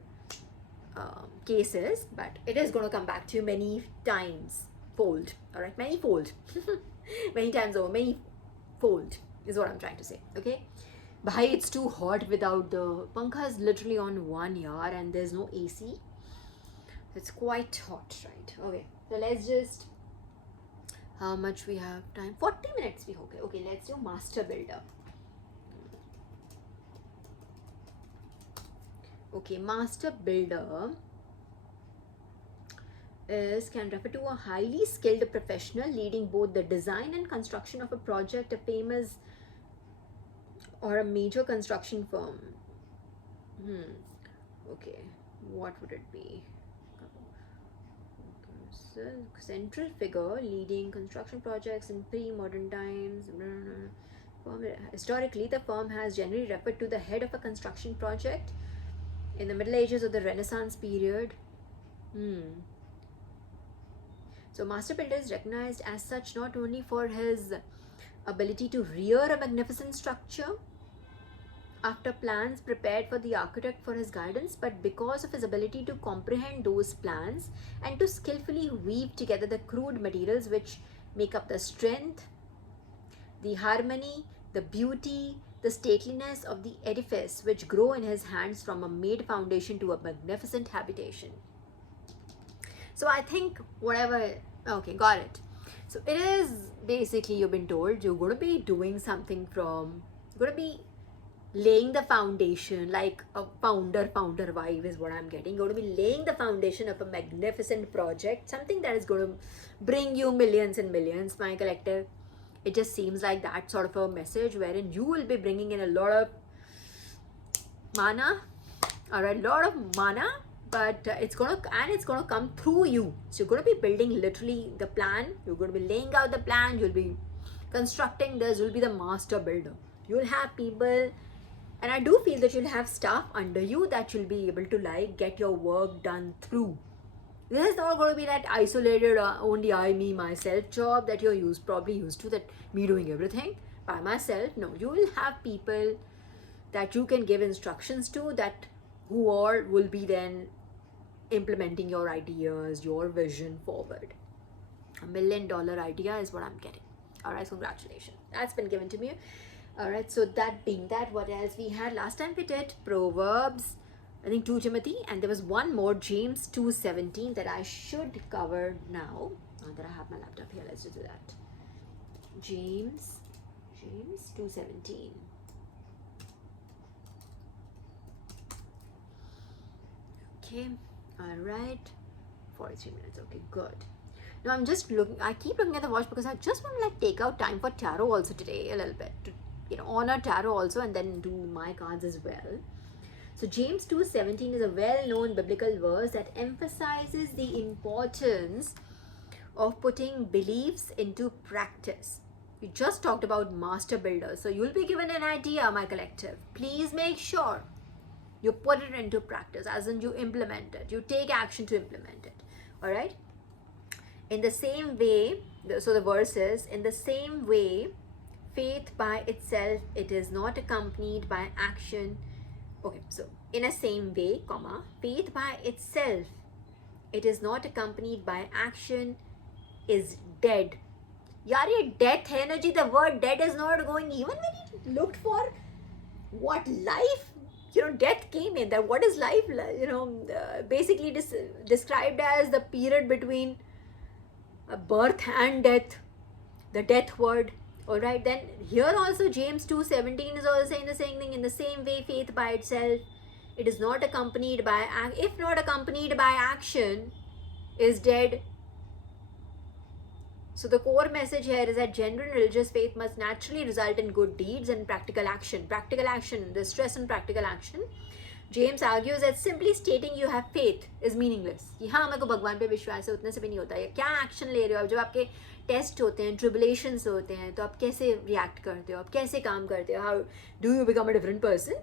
case is, but it is going to come back to you many times fold. All right, many fold. Many times over, many fold is what I'm trying to say. Okay. Bhai, it's too hot without the pankha is literally on 1 yard and there's no AC. It's quite hot, right? Okay. So let's just, how much we have time? 40 minutes. Okay, let's do master builder. Okay, master builder can refer to a highly skilled professional leading both the design and construction of a project, a famous or a major construction firm. Okay, what would it be? Central figure leading construction projects in pre-modern times. Historically, the firm has generally referred to the head of a construction project in the Middle Ages or the Renaissance period. So master builder is recognized as such not only for his ability to rear a magnificent structure after plans prepared for the architect for his guidance, but because of his ability to comprehend those plans and to skillfully weave together the crude materials which make up the strength, the harmony, the beauty, the stateliness of the edifice which grow in his hands from a made foundation to a magnificent habitation. So I think whatever, okay, got it. So it is basically, you've been told you're going to be doing something from, you're going to be laying the foundation, like a founder vibe is what I'm getting. You're going to be laying the foundation of a magnificent project, something that is going to bring you millions and millions, my collective. It just seems like that sort of a message wherein you will be bringing in a lot of mana, or a lot of mana, but it's gonna come through you. So you're gonna be building literally the plan. You're gonna be laying out the plan. You'll be constructing this. You'll be the master builder. You'll have people, and I do feel that you'll have staff under you that you'll be able to like get your work done through. This is not going to be that isolated only I, me, myself job that you're probably used to, that me doing everything by myself. No, you will have people that you can give instructions to, that who all will be then implementing your ideas, your vision forward. $1 million idea is what I'm getting. All right, congratulations. That's been given to me. All right, so that being that, what else we had? Last time we did Proverbs, I think 2 Timothy, and there was one more, James 2:17, that I should cover now. Now that I have my laptop here, let's just do that. James 2:17. Okay, all right, 43 minutes. Okay, good. Now I'm just looking, I keep looking at the watch because I just want to like take out time for tarot also today a little bit, to honor tarot also, and then do my cards as well. So James 2:17 is a well-known biblical verse that emphasizes the importance of putting beliefs into practice. We just talked about master builders, so you'll be given an idea, my collective. Please make sure you put it into practice, as in you implement it, you take action to implement it. All right. In the same way, so the verse is, in the same way, faith by itself, it is not accompanied by action. Okay, so in a same way, comma, faith by itself, it is not accompanied by action, is dead. Yaar, ye death hai na ji, the word dead is not going, even when you looked for what life, death came in, that what is life, basically described as the period between birth and death, the death word. All right, then here also James 2:17 is also saying the same thing. In the same way, faith by itself, it is not accompanied by, if not accompanied by action, is dead. So the core message here is that genuine religious faith must naturally result in good deeds and practical action. Practical action, the stress on practical action. James argues that simply stating you have faith is meaningless. कि हाँ मेरे को भगवान पे विश्वास है, उतने से भी नहीं होता है. क्या एक्शन ले रहे हो आप? जब आपके टेस्ट होते हैं, ट्रिबुलेशंस होते हैं, तो आप कैसे रिएक्ट करते हो, आप कैसे काम करते हो? How do you become a different person?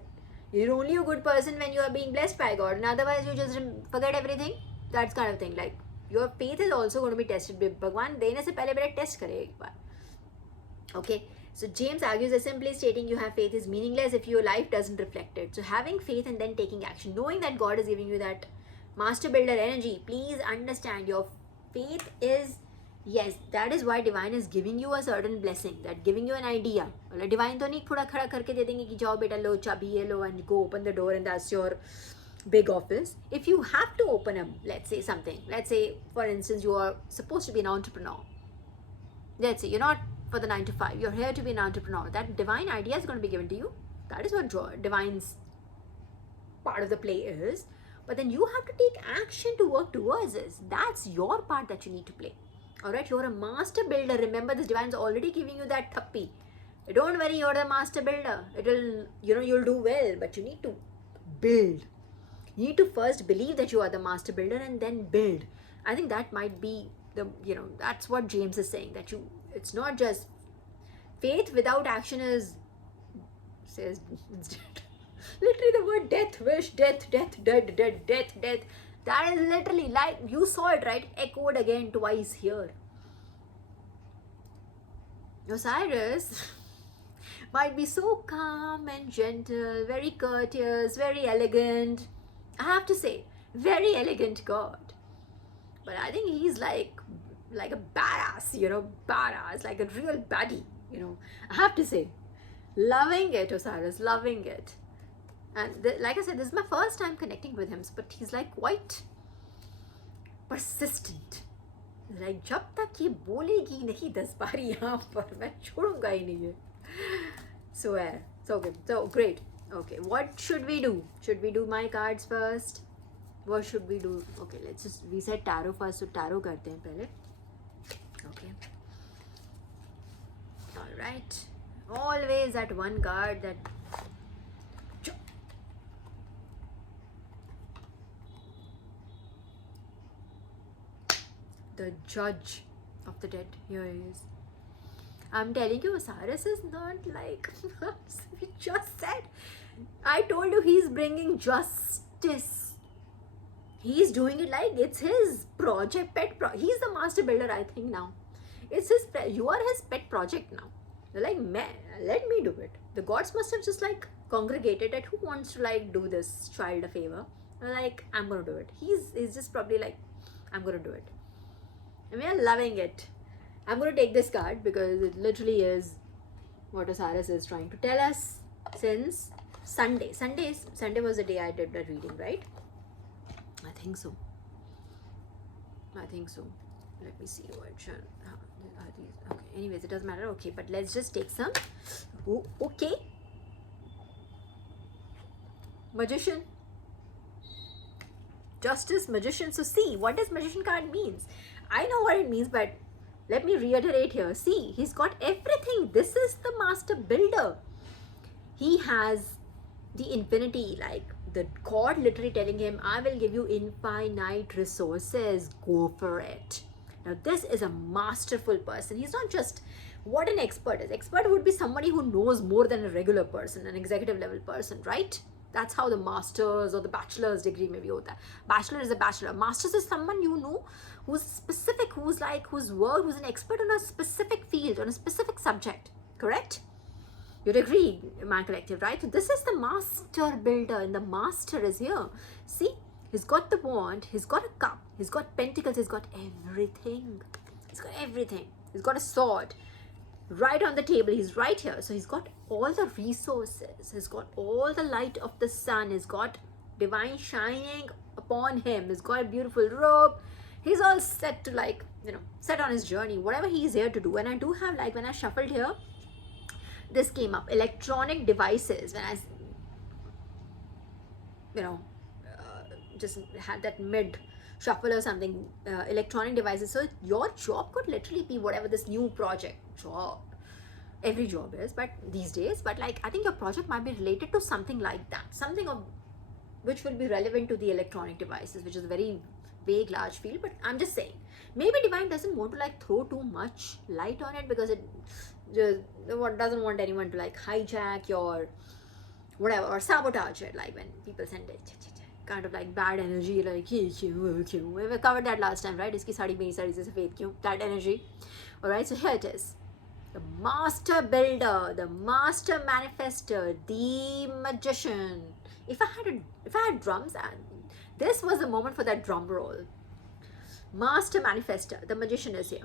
You're only a good person when you are being blessed by God, and otherwise you just forget everything. That's kind of thing. Like your faith is also going to be tested. Bhagwan देने से पहले मेरा test करे एक बार. Okay. So James argues that simply stating you have faith is meaningless if your life doesn't reflect it. So having faith and then taking action, knowing that God is giving you that master builder energy, please understand your faith is, yes, that is why divine is giving you a certain blessing, that giving you an idea. Well, divine तो नहीं थोड़ा खड़ा करके दे देंगे कि जाओ बेटा लो चाबी ये लो and go open the door and that's your big office. If you have to open a, let's say something, let's say for instance you are supposed to be an entrepreneur. Let's say you're not for the 9 to 5, you're here to be an entrepreneur. That divine idea is going to be given to you. That is what divine's part of the play is. But then you have to take action to work towards this. That's your part that you need to play. Alright, you're a master builder. Remember, this divine's already giving you that thappi. Don't worry, you're the master builder. It'll, you'll do well, but you need to build. You need to first believe that you are the master builder and then build. I think that might be the, that's what James is saying, that it's not just faith without action says literally the word death, wish, death, death, dead, dead, death, death. That is literally like, you saw it, right? Echoed again twice here. Osiris might be so calm and gentle, very courteous, very elegant. I have to say, very elegant God. But I think he's like a badass, badass, like a real baddie, I have to say. Loving it, Osiris, loving it. And like I said, this is my first time connecting with him, but he's like quite persistent. Like, जब तक ये बोलेगी नहीं 10 बार यहाँ पर, मैं छोड़ूंगा ही नहीं है. So okay, so great. Okay, what should we do? Should we do my cards first? What should we do? Okay, let's just, we said tarot first, so tarot करते हैं पहले. Okay. All right. Always that one card that. The judge of the dead. Here he is. I'm telling you, Osiris is not like we just said. I told you he's bringing justice. He's doing it like it's his project, he's the master builder, I think now. It's his, you are his pet project now. They're like, man, let me do it. The gods must have just like congregated at who wants to like do this child a favor. They're like, I'm gonna do it. He's just probably like, I'm gonna do it. And we are loving it. I'm going to take this card because it literally is what Osiris is trying to tell us since Sunday. Sunday was the day I did the reading, right? I think so. Let me see what are these. Okay, anyways, it doesn't matter. Okay, but let's just take some. Oh, okay. Magician. Justice, magician. So see, what does magician card means? I know what it means, but let me reiterate here. See, he's got everything. This is the master builder. He has the infinity, like the God literally telling him, I will give you infinite resources. Go for it. Now, this is a masterful person. He's not just what an expert is. Expert would be somebody who knows more than a regular person, an executive level person, right? That's how the master's or the bachelor's degree maybe hota hai. Bachelor is a bachelor. Master's is someone who's specific, who's an expert on a specific field, on a specific subject. Correct? You'd agree, my collective, right? So this is the master builder, and the master is here. See, he's got the wand, he's got a cup, he's got pentacles, he's got everything. He's got everything. He's got a sword right on the table. He's right here. So he's got all the resources. He's got all the light of the sun. He's got divine shining upon him. He's got a beautiful robe. He's all set to set on his journey, whatever he's here to do. And I do have, when I shuffled here, this came up, electronic devices. When I just had that mid shuffle or something, electronic devices. So your job could literally be whatever this new project job, every job is, but these days, but I think your project might be related to something like that, something of which will be relevant to the electronic devices, which is a very vague large field. But I'm just saying, maybe divine doesn't want to throw too much light on it because it just doesn't want anyone to hijack your whatever or sabotage it, when people send it. kind of like bad energy, like we covered that last time, right? Iski sari meri sari se safed kyun, that energy. All right, so here it is. The master builder, the master manifester, the magician. If I had drums, and this was the moment for that drum roll. Master manifester, the magician is here.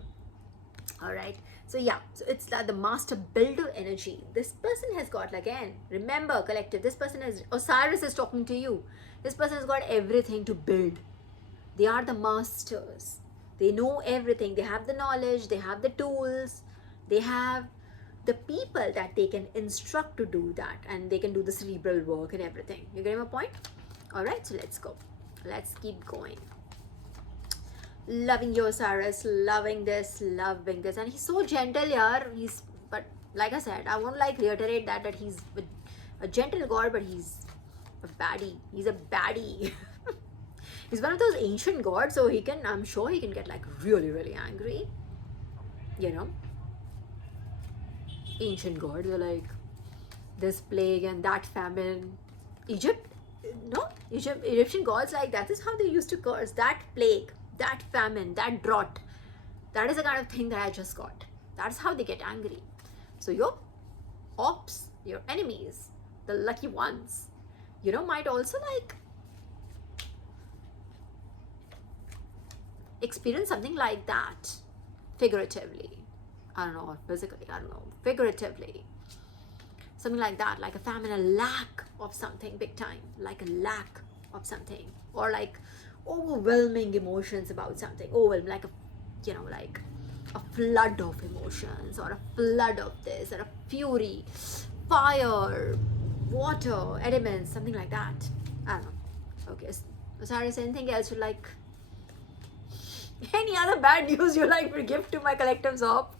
All right, so yeah, so it's the master builder energy. This person has got, again, remember collective, this person is, Osiris is talking to you. This person has got everything to build. They are the masters. They know everything. They have the knowledge, they have the tools, they have the people that they can instruct to do that, and they can do the cerebral work and everything. You get my point? All right, so let's go. Let's keep going. Loving you, Osiris, loving this, and he's so gentle here. But like I said, I won't like reiterate that he's a gentle god, but he's a baddie. He's a baddie. He's one of those ancient gods, so I'm sure he can get like really, really angry. You know, ancient gods are like this plague and that famine. Egyptian gods, like that is how they used to curse. That plague, that famine, that drought, that is the kind of thing that I just got. That's how they get angry. So your ops, your enemies, the lucky ones, might also like experience something like that, figuratively. I don't know, or physically, I don't know, figuratively. Something like that, like a famine, a lack of something big time, like a lack of something, or like overwhelming emotions about something, like a flood of emotions, or a flood of this, or a fury, fire, water, elements, something like that. I don't know. Okay, Osiris, anything else you like? Any other bad news you like to give to my collectives op?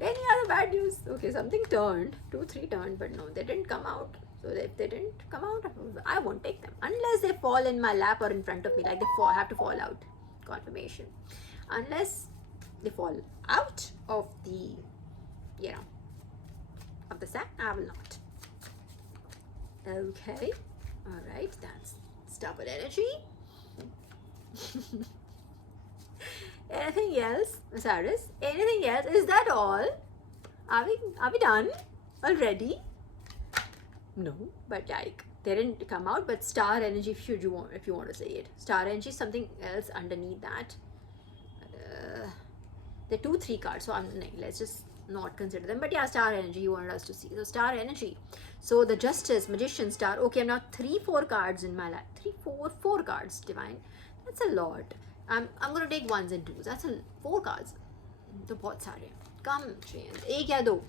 Any other bad news? Okay, something turned, 2-3 turned, but no, they didn't come out. So if they didn't come out, I won't take them unless they fall in my lap or in front of me, like they have to fall out. Confirmation. Unless they fall out of the, of the sack, I will not. Okay. All right. That's stubborn energy. Anything else, Osiris? Anything else? Is that all? Are we done already? No, but like they didn't come out. But star energy, if you want to say it, star energy, something else underneath that. There are 2-3 cards, so let's just not consider them. But yeah, star energy you wanted us to see. So star energy. So the justice, magician, star. Okay, I'm now 3-4 cards in my lap. 4 cards, divine. That's a lot. I'm gonna take 1s and 2s. That's 4 cards. तो बहुत सारे हैं. Come, एक या दो.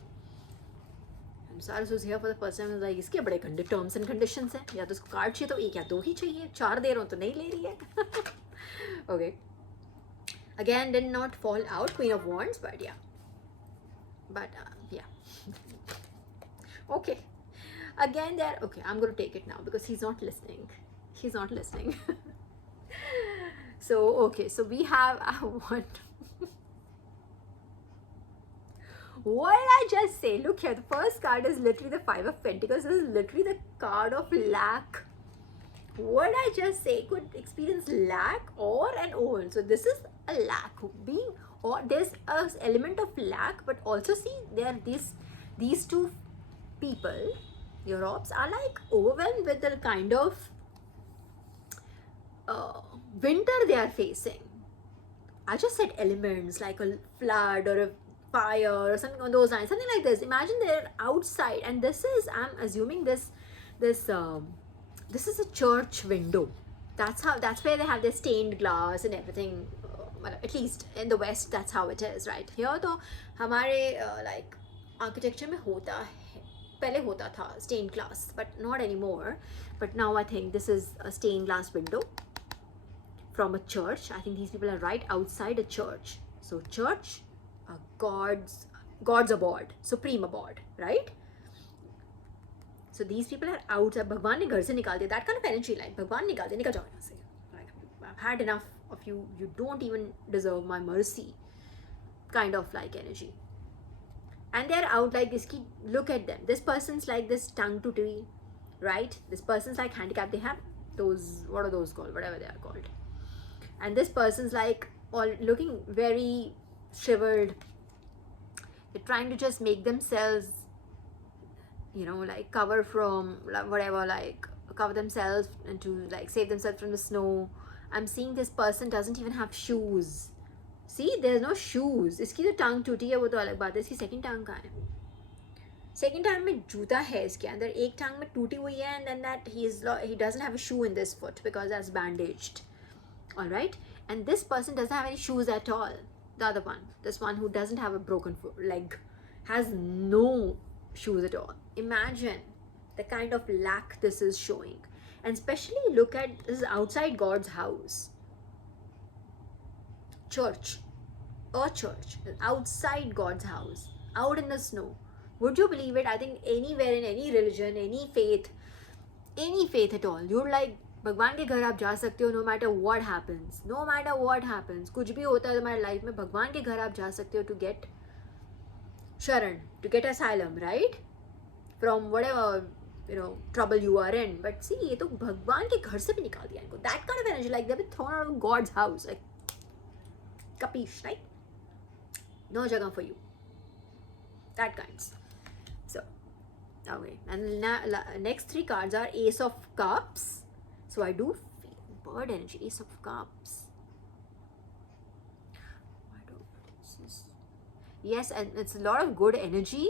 Osiris was here for the first time. I was like, इसके बड़े terms and conditions हैं. या तो उसको कार्ड चाहिए तो 1 या 2 ही चाहिए. 4 दे रहा हूँ तो नहीं ले रही है. Okay. Again, did not fall out. Queen of Wands, but yeah. Yeah. Okay. Again, okay. I'm gonna take it now because he's not listening. He's not listening. So okay. So we have what? What did I just say? Look here, the first card is literally the 5 of Pentacles. This is literally the card of lack. What did I just say? Could experience lack or an own. So this is a lack or there's an element of lack, but also see there these two people, your ops, are like overwhelmed with the kind of winter they are facing. I just said elements like a flood or a fire or something on those lines, something like this. Imagine they're outside, and this is, I'm assuming this is a church window. That's where they have their stained glass and everything. Well, at least in the West, that's how it is, right? Here तो हमारे like architecture में होता है, पहले होता था stained glass, but not anymore. But now I think this is a stained glass window from a church. I think these people are right outside a church. So church, God's aboard, supreme aboard, right? So these people are outside. भगवान ने घर से निकाल दिया. That kind of energy, like भगवान निकाल दिया, निकल जाओ यहाँ से. Like I've had enough of you. You don't even deserve my mercy. Kind of like energy. And they're out like this. Look at them. This person's like this tongue to tree, right? This person's like handicapped. They have those, what are those called, whatever they are called. And this person's like all looking very shivered. They're trying to just make themselves, you know, like cover from whatever, like cover themselves and to like save themselves from the snow. I'm seeing this person doesn't even have shoes. See, there's no shoes. इसकी जो टांग टूटी है वो तो अलग बात है, इसकी सेकंड टांग कहाँ है? सेकंड टांग में जूता है इसके अंदर, एक टांग में टूटी हुई है, and then that he doesn't have a shoe in this foot because that's bandaged. All right, and this person doesn't have any shoes at all. The other one, this one who doesn't have a broken leg, has no shoes at all. Imagine the kind of lack this is showing. And especially look at this is outside God's house. Church, a church, outside God's house, out in the snow. Would you believe it? I think anywhere in any religion, any faith at all, you're like, भगवान के घर आप जा सकते हो, no matter what happens. कुछ भी होता है तुम्हारी लाइफ में, भगवान के घर आप जा सकते हो to get sharan, to get asylum, right? From whatever, you know, trouble you are in. But see, ये तो भगवान के घर से भी निकाल दिया इनको. That kind of energy, like they've been thrown out of God's house. Like, capiche, right? No jagah for you. That kinds. So, okay. And next three cards are Ace of Cups. So I do feel bird energy, Ace of Cups. Yes, and it's a lot of good energy.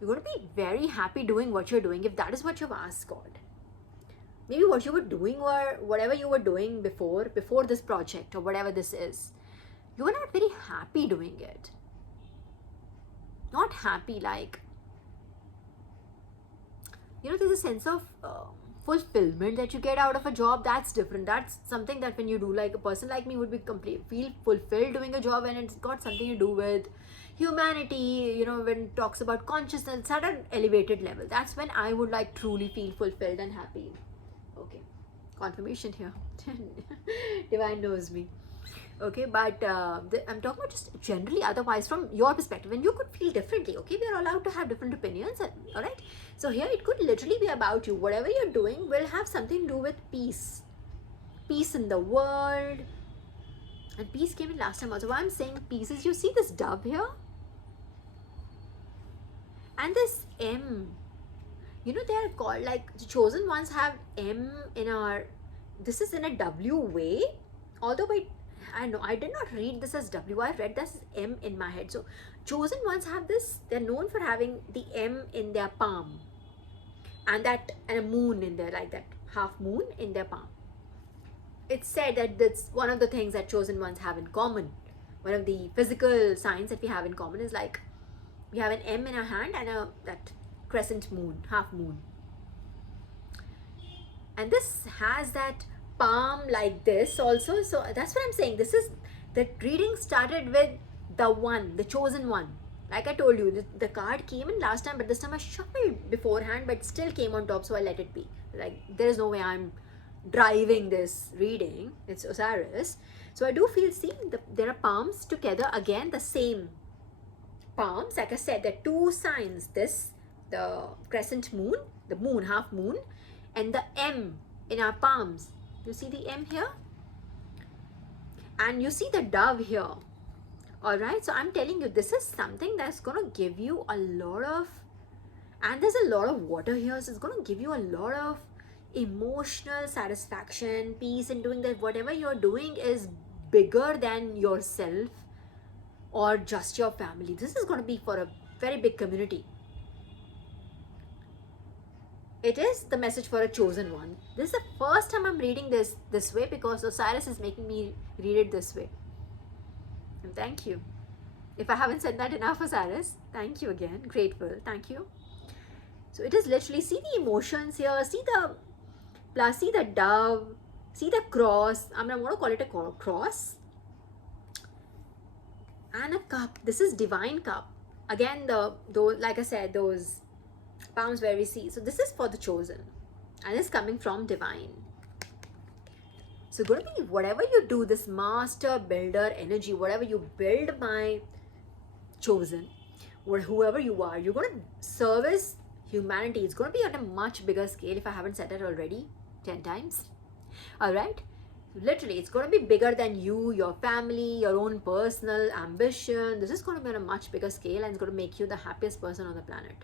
You're going to be very happy doing what you're doing if that is what you've asked God. Maybe what you were doing or whatever you were doing before this project or whatever this is, you were not very happy doing it. Not happy, like, you know, there's a sense of fulfillment that you get out of a job. That's different. That's something that when you do, like a person like me would be feel fulfilled doing a job, and it's got something to do with humanity, you know, when it talks about consciousness at an elevated level. That's when I would like truly feel fulfilled and happy. Okay, confirmation here. Divine knows me. Okay, but I'm talking about just generally, otherwise from your perspective, and you could feel differently. Okay, we are allowed to have different opinions. All right, so here it could literally be about you. Whatever you're doing will have something to do with peace in the world. And peace came in last time also. Why I'm saying peace is, you see this dove here and this M, you know, they are called, like, the chosen ones have M in our, this is in a W way, although I know I did not read this as W, I read this as M in my head. So chosen ones have this, they're known for having the M in their palm and a moon in there, like that half moon in their palm. It's said that that's one of the things that chosen ones have in common. One of the physical signs that we have in common is like we have an M in our hand and that crescent moon, half moon. And this has that palm like this also. So that's what I'm saying. This is, the reading started with the one, the chosen one. Like I told you, the card came in last time, but this time I shuffled beforehand, but still came on top, so I let it be. Like, there is no way I'm driving this reading. It's Osiris. So I do feel, see, there are palms together, again the same palms. Like I said, there are two signs, this, the crescent moon, the moon, half moon, and the M in our palms. You see the M here, and you see the dove here. All right, so I'm telling you, this is something that's going to give you a lot of, and there's a lot of water here, so it's going to give you a lot of emotional satisfaction, peace in doing that. Whatever you're doing is bigger than yourself or just your family. This is going to be for a very big community. It is the message for a chosen one. This is the first time I'm reading this way because Osiris is making me read it this way. And thank you. If I haven't said that enough, Osiris, thank you again. Grateful. Thank you. So it is literally, see the emotions here, see the plus, see the dove, see the cross. I'm going to call it a cross. And a cup. This is divine cup. Again, those, like I said, those palms where we see. So this is for the chosen. And it's coming from divine. So going to be whatever you do, this master builder energy, whatever you build, my chosen, or whoever you are, you're going to service humanity. It's going to be on a much bigger scale if I haven't said it already 10 times. All right? Literally, it's going to be bigger than you, your family, your own personal ambition. This is going to be on a much bigger scale, and it's going to make you the happiest person on the planet.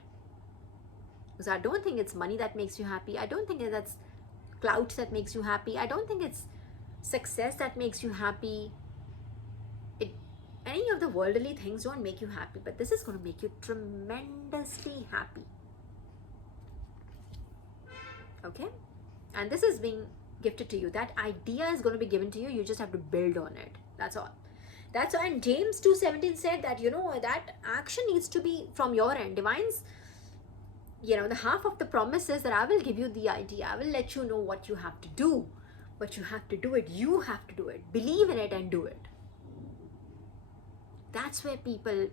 Because I don't think it's money that makes you happy. I don't think that's clout that makes you happy. I don't think it's success that makes you happy. Any of the worldly things don't make you happy, but this is going to make you tremendously happy. Okay? And this is being gifted to you. That idea is going to be given to you. You just have to build on it. That's all. That's why. And James 2:17 said that, that action needs to be from your end. Divine's, the half of the promise is that I will give you the idea. I will let you know what you have to do. But you have to do it. You have to do it. Believe in it and do it. That's where people,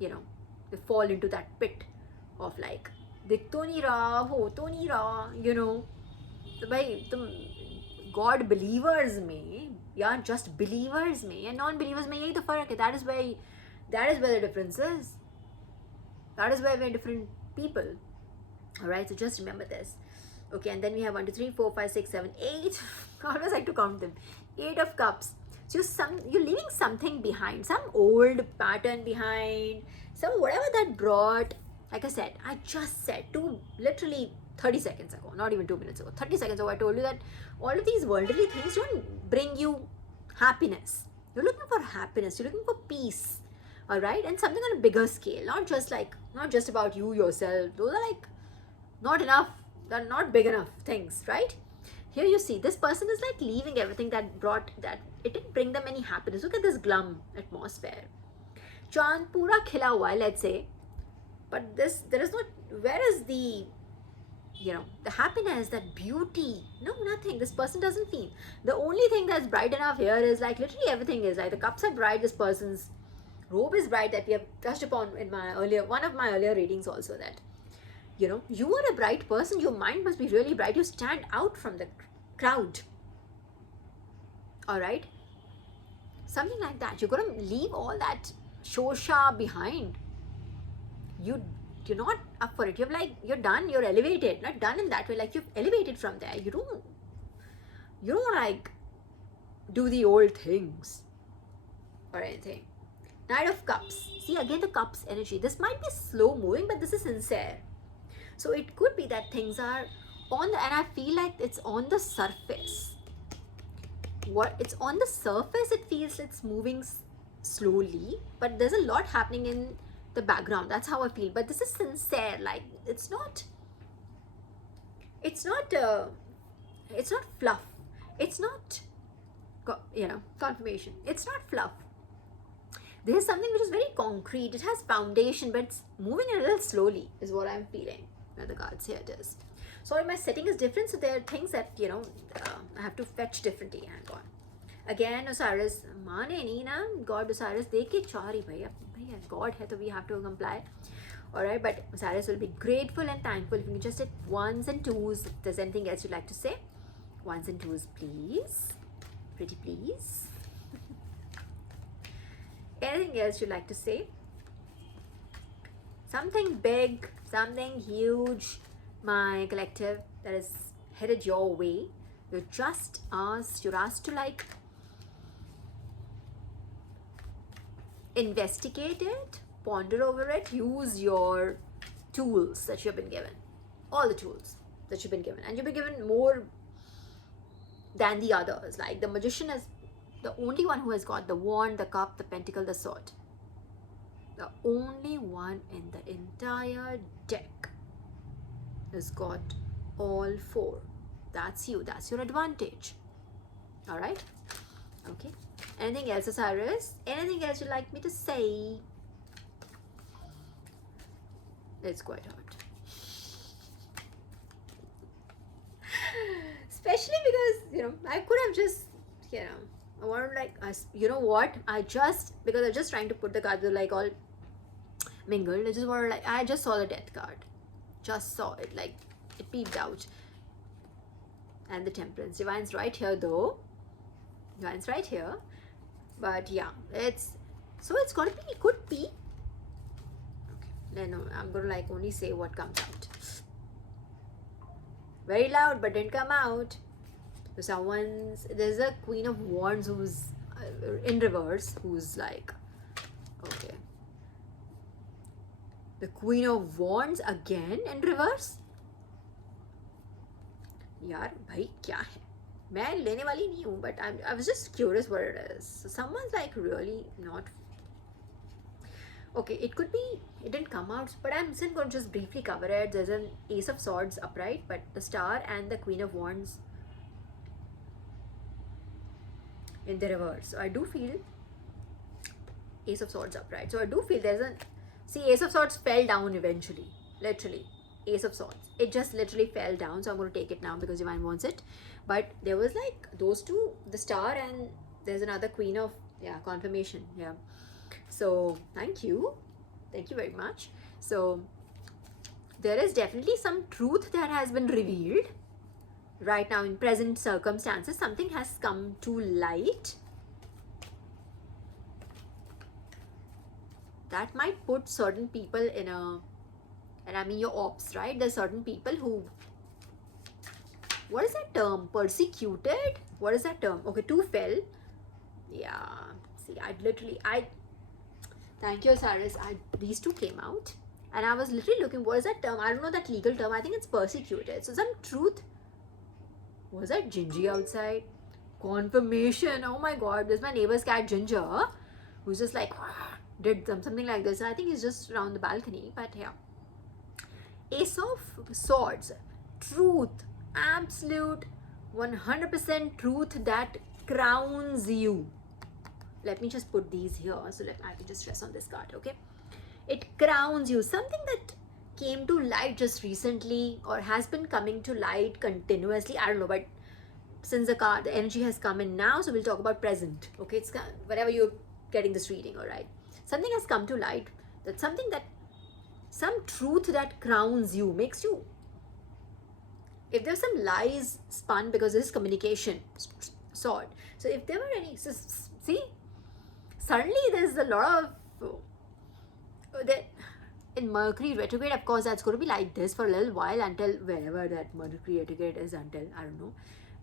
they fall into that pit of like, Dikh to nahi raha, ho to nahi raha, So by the God believers mein, yeah, just believers mein and non-believers mein, yahi to farak hai. That is where the difference is. That is why we're different people. Alright, so just remember this. Okay, and then we have 1, 2, 3, 4, 5, 6, 7, 8. I always like to count them. 8 of cups. So you're leaving something behind, some old pattern behind, some whatever that brought. Like I just said literally 30 seconds ago, not even 2 minutes ago, 30 seconds ago, I told you that all of these worldly things don't bring you happiness. You're looking for happiness, you're looking for peace, all right? And something on a bigger scale, not just about you yourself. Those are like not enough, they're not big enough things, right? Here you see, this person is like leaving everything that brought that, it didn't bring them any happiness. Look at this glum atmosphere. Chand pura khila hua hai, let's say. But there is not, where is the, the happiness, that beauty? No, nothing. This person doesn't feel. The only thing that's bright enough here is like literally everything is like the cups are bright, this person's robe is bright, that we have touched upon in one of my earlier readings also, that you are a bright person, your mind must be really bright, you stand out from the crowd. All right, something like that. You're going to leave all that shosha behind. You're not up for it. You're done, you're elevated. Not done in that way, like you've elevated from there. You don't like do the old things or anything. Knight of Cups. See, again the Cups energy. This might be slow moving, but this is sincere. So it could be that things are and I feel like it's on the surface. It's on the surface, it feels it's moving slowly, but there's a lot happening in the background. That's how I feel. But this is sincere. Like it's not fluff. It's not, confirmation. It's not fluff. There is something which is very concrete. It has foundation, but it's moving a little slowly, is what I'm feeling. The cards here it is. Sorry, my setting is different, so there are things that I have to fetch differently. Hang on. Again, Osiris, mane nahi na, God Osiris, dekhe chari bhaiya, God hai, so we have to comply. Alright, but Osiris will be grateful and thankful if you can just hit 1s and 2s. If there's anything else you'd like to say, 1s and 2s, please. Pretty please. Anything else you'd like to say? Something big, something huge, my collective, that is headed your way. You're asked to like investigate it, ponder over it, use your tools that you've been given. All the tools that you've been given. And you've been given more than the others. Like the magician is the only one who has got the wand, the cup, the pentacle, the sword. The only one in the entire deck has got all 4. That's you. That's your advantage. All right. Okay. Anything else, Osiris? Anything else you'd like me to say? It's quite hard. Especially because, I could have just, I wanted because I was just trying to put the cards like all mingled. I just saw the death card. Just saw it, like it peeped out. And the Temperance. Divine's right here though. Divine's right here. But yeah, it's going to be, it could be. Okay. No, I'm gonna like only say what comes out. Very loud, but didn't come out. So there's a Queen of Wands who's in reverse, who's like, okay. The Queen of Wands again in reverse. यार भाई क्या है? मैं लेने वाली नहीं हूँ, but I was just curious what it is. So someone's like really not. Okay, it could be, it didn't come out, but I'm still going to just briefly cover it. There's an Ace of Swords upright, but the Star and the Queen of Wands in the reverse. So I do feel Ace of Swords upright. So I do feel there's a, see, Ace of Swords fell down eventually, literally. Ace of Swords, it just literally fell down, so I'm going to take it now because Divine wants it. But there was like those two, the Star and there's another Queen of, yeah, confirmation, yeah. So thank you very much. So there is definitely some truth that has been revealed right now in present circumstances. Something has come to light that might put certain people in a, and I mean your ops, right? There's certain people who, what is that term? Persecuted? What is that term? Okay, two fell. Yeah, see, thank you, Osiris. These two came out and I was literally looking, what is that term? I don't know that legal term. I think it's persecuted. So some truth. Was that Gingy outside? Confirmation. Oh my God, there's my neighbor's cat Ginger, who's just like, did something like this. I think he's just around the balcony, but yeah. Ace of Swords, truth, absolute 100% truth that crowns you. Let me just put these here so that I can just stress on this card, okay? It crowns you. Something that came to light just recently or has been coming to light continuously. I don't know, but since the energy has come in now, so we'll talk about present, okay? It's whenever you're getting this reading, all right? Something has come to light. That's something that, some truth that crowns you, makes you, if there's some lies spun, because this is communication, sword. So if there were any, see, suddenly there's a lot of, in Mercury retrograde, of course, that's going to be like this for a little while, until wherever that Mercury retrograde is, until, I don't know,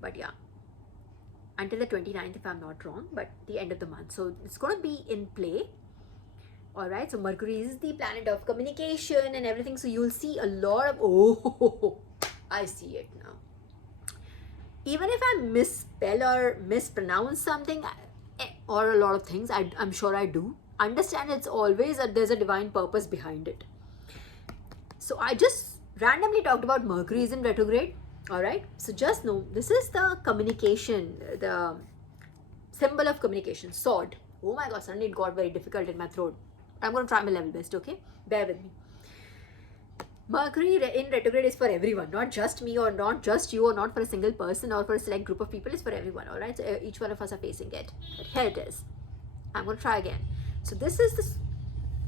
but yeah, until the 29th, if I'm not wrong, but the end of the month. So it's going to be in play. All right, so Mercury is the planet of communication and everything. So you'll see a lot of, oh, I see it now. Even if I misspell or mispronounce something, or a lot of things, I'm sure I do, understand it's always there's a divine purpose behind it. So I just randomly talked about Mercury is in retrograde. All right, so just know this is the communication, the symbol of communication, sword. Oh my God, suddenly it got very difficult in my throat. I'm going to try my level best, okay? Bear with me. Mercury in retrograde is for everyone, not just me or not just you or not for a single person or for a select group of people. It's for everyone, all right? So each one of us are facing it. But here it is. I'm going to try again. So this is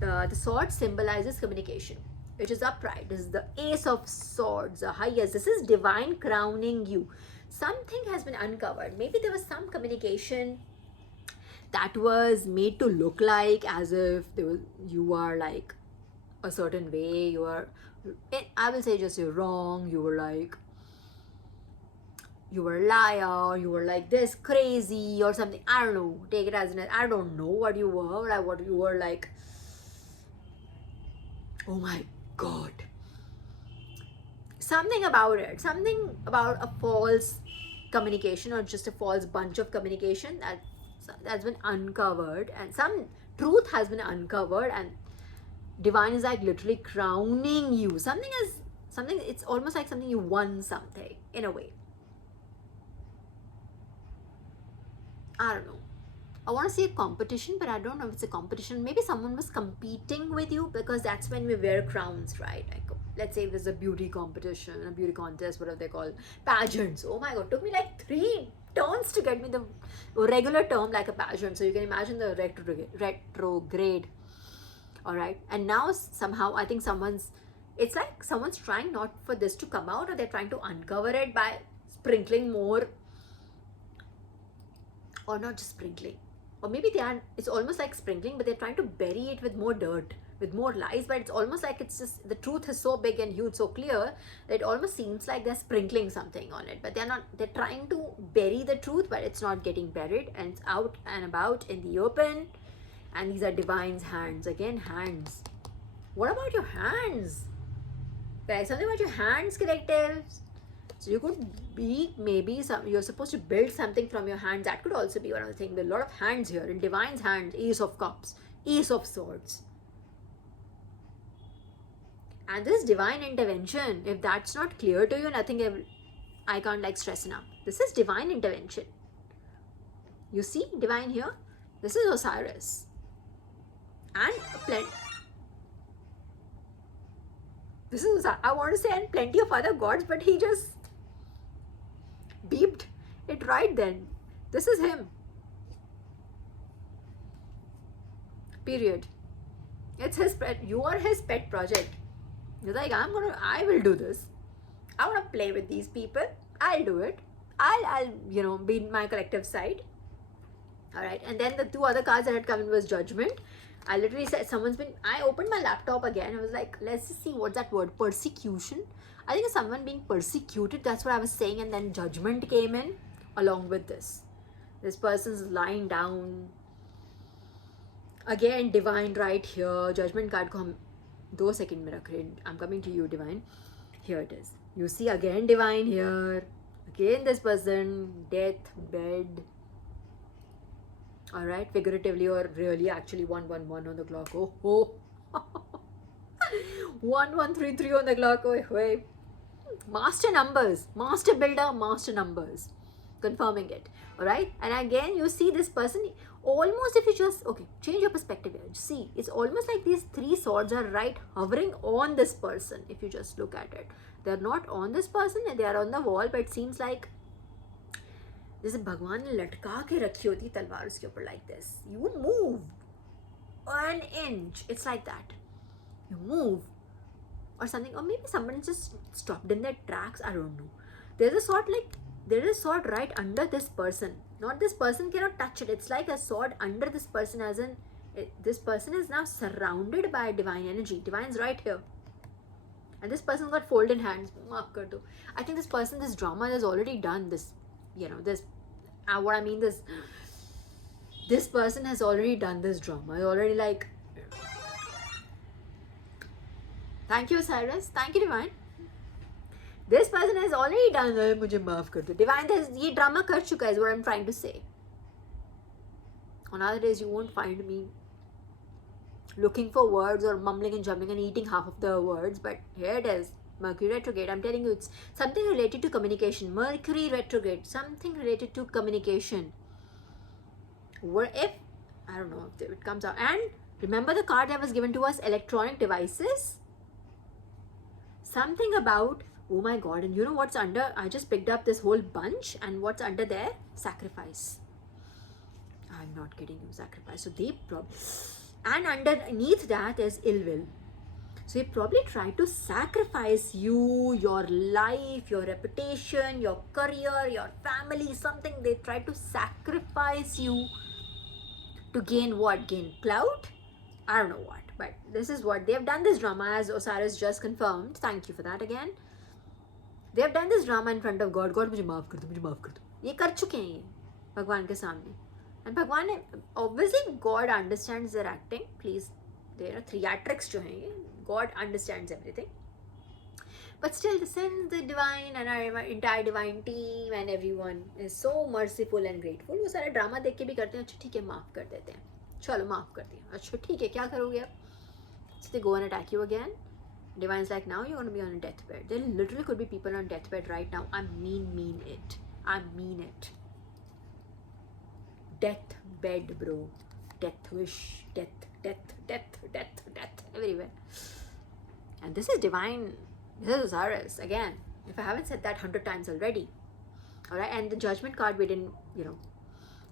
the sword symbolizes communication, which is upright. This is the Ace of Swords, the highest. This is divine crowning you. Something has been uncovered. Maybe there was some communication that was made to look like as if you are like a certain way, you are, I will say just you're wrong, you were like, you were a liar, you were like this crazy or something. I don't know, take it as an, I don't know what you were, like what you were like. Oh my God, something about it, something about a false communication or just a false bunch of communication that's been uncovered, and some truth has been uncovered, and divine is like literally crowning you. Something, it's almost like something you won something in a way. I don't know. I want to say a competition, but I don't know if it's a competition. Maybe someone was competing with you, because that's when we wear crowns, right? Like, let's say it was a beauty competition, a beauty contest, whatever they call pageants. Oh my God, took me like 3 turns to get me the regular term like a pageant. So you can imagine the retrograde. All right, and now somehow I think it's like someone's trying not for this to come out, or they're trying to uncover it by sprinkling more, or not just sprinkling, or maybe it's almost like sprinkling, but they're trying to bury it with more dirt with more lies, but it's almost like it's just the truth is so big and huge, so clear that it almost seems like they're sprinkling something on it, but they're not. They're trying to bury the truth, but it's not getting buried, and it's out and about in the open. And these are divine's hands. Again, hands. What about your hands? Like something about your hands, collective. So you could be maybe you're supposed to build something from your hands. That could also be one of the things. There's a lot of hands here in divine's hands. Ace of cups, ace of swords. And this divine intervention, if that's not clear to you, nothing I can't like stress enough. This is divine intervention. You see divine here? This is Osiris. And this is, I want to say, and plenty of other gods, but he just beeped it right then. This is him. Period. It's his pet. You are his pet project. He's like, I will do this. I want to play with these people. I'll do it. I'll be in my collective side. All right. And then the two other cards that had come in was judgment. I literally said, I opened my laptop again. I was like, let's just see what's that word, persecution. I think it's someone being persecuted. That's what I was saying. And then judgment came in along with this. This person's lying down. Again, divine right here. Judgment card ko 2 seconds mein rakh rahe. I'm coming to you, divine. Here it is. You see again divine here. Again this person, death, bed. Alright, figuratively or really actually 111 on the clock. Oh. 1133 on the clock. Oh. Master numbers. Master builder, master numbers. Confirming it. Alright. And again you see this person. Almost if you just, change your perspective here. See, it's almost like these 3 swords are right hovering on this person. If you just look at it. They're not on this person. They are on the wall. But it seems like जैसे भगवान ने लटका के रखी होती तलवार उसके ऊपर like this. You move 1 inch. It's like that. You move. Or something. Or maybe someone just stopped in their tracks. I don't know. There is a sword right under this person. Not this person cannot touch it. It's like a sword under this person, as in this person is now surrounded by divine energy. Divine's right here. And this person's got folded hands. I think this person, this drama has already done this. This person has already done this drama. Already like, thank you, Osiris. Thank you, divine. This person has already done that. मुझे माफ कर दो. Divine has ये drama कर चुका है, is what I'm trying to say. On other days you won't find me looking for words or mumbling and jumbling and eating half of the words, but here it is. Mercury retrograde. I'm telling you, it's something related to communication. Mercury retrograde. Something related to communication. Where if, I don't know if it comes out. And remember the card that was given to us, electronic devices? Something about, oh my God, and you know what's under? I just picked up this whole bunch, and what's under there? Sacrifice. I'm not kidding you, sacrifice. So they probably, and underneath that is ill will. So they probably try to sacrifice you, your life, your reputation, your career, your family, something. They try to sacrifice you to gain what? Gain clout? I don't know what. But this is what they have done this drama, as Osiris just confirmed. Thank you for that again. They have done this drama in front of God. God, मुझे माफ कर दो, मुझे माफ कर दो. ये कर चुके हैं ये भगवान के सामने. And भगवान ने, obviously God understands their acting. Please, there are theatrics जो हैं ये. God understands everything. But still, since the divine and our entire divine team and everyone is so merciful and grateful, वो सारा ड्रामा देख के भी करते हैं. अच्छा ठीक है, माफ कर देते हैं. चलो माफ कर दिया. अच्छा ठीक है, क्या करोगे आप? So they go and attack you again. Divine's like, now you're going to be on a deathbed. There literally could be people on deathbed right now. I mean it. I mean it. Deathbed, bro. Death wish. Death everywhere. And this is divine. This is Osiris again. If I haven't said that 100 times already. Alright, and the judgment card, we didn't,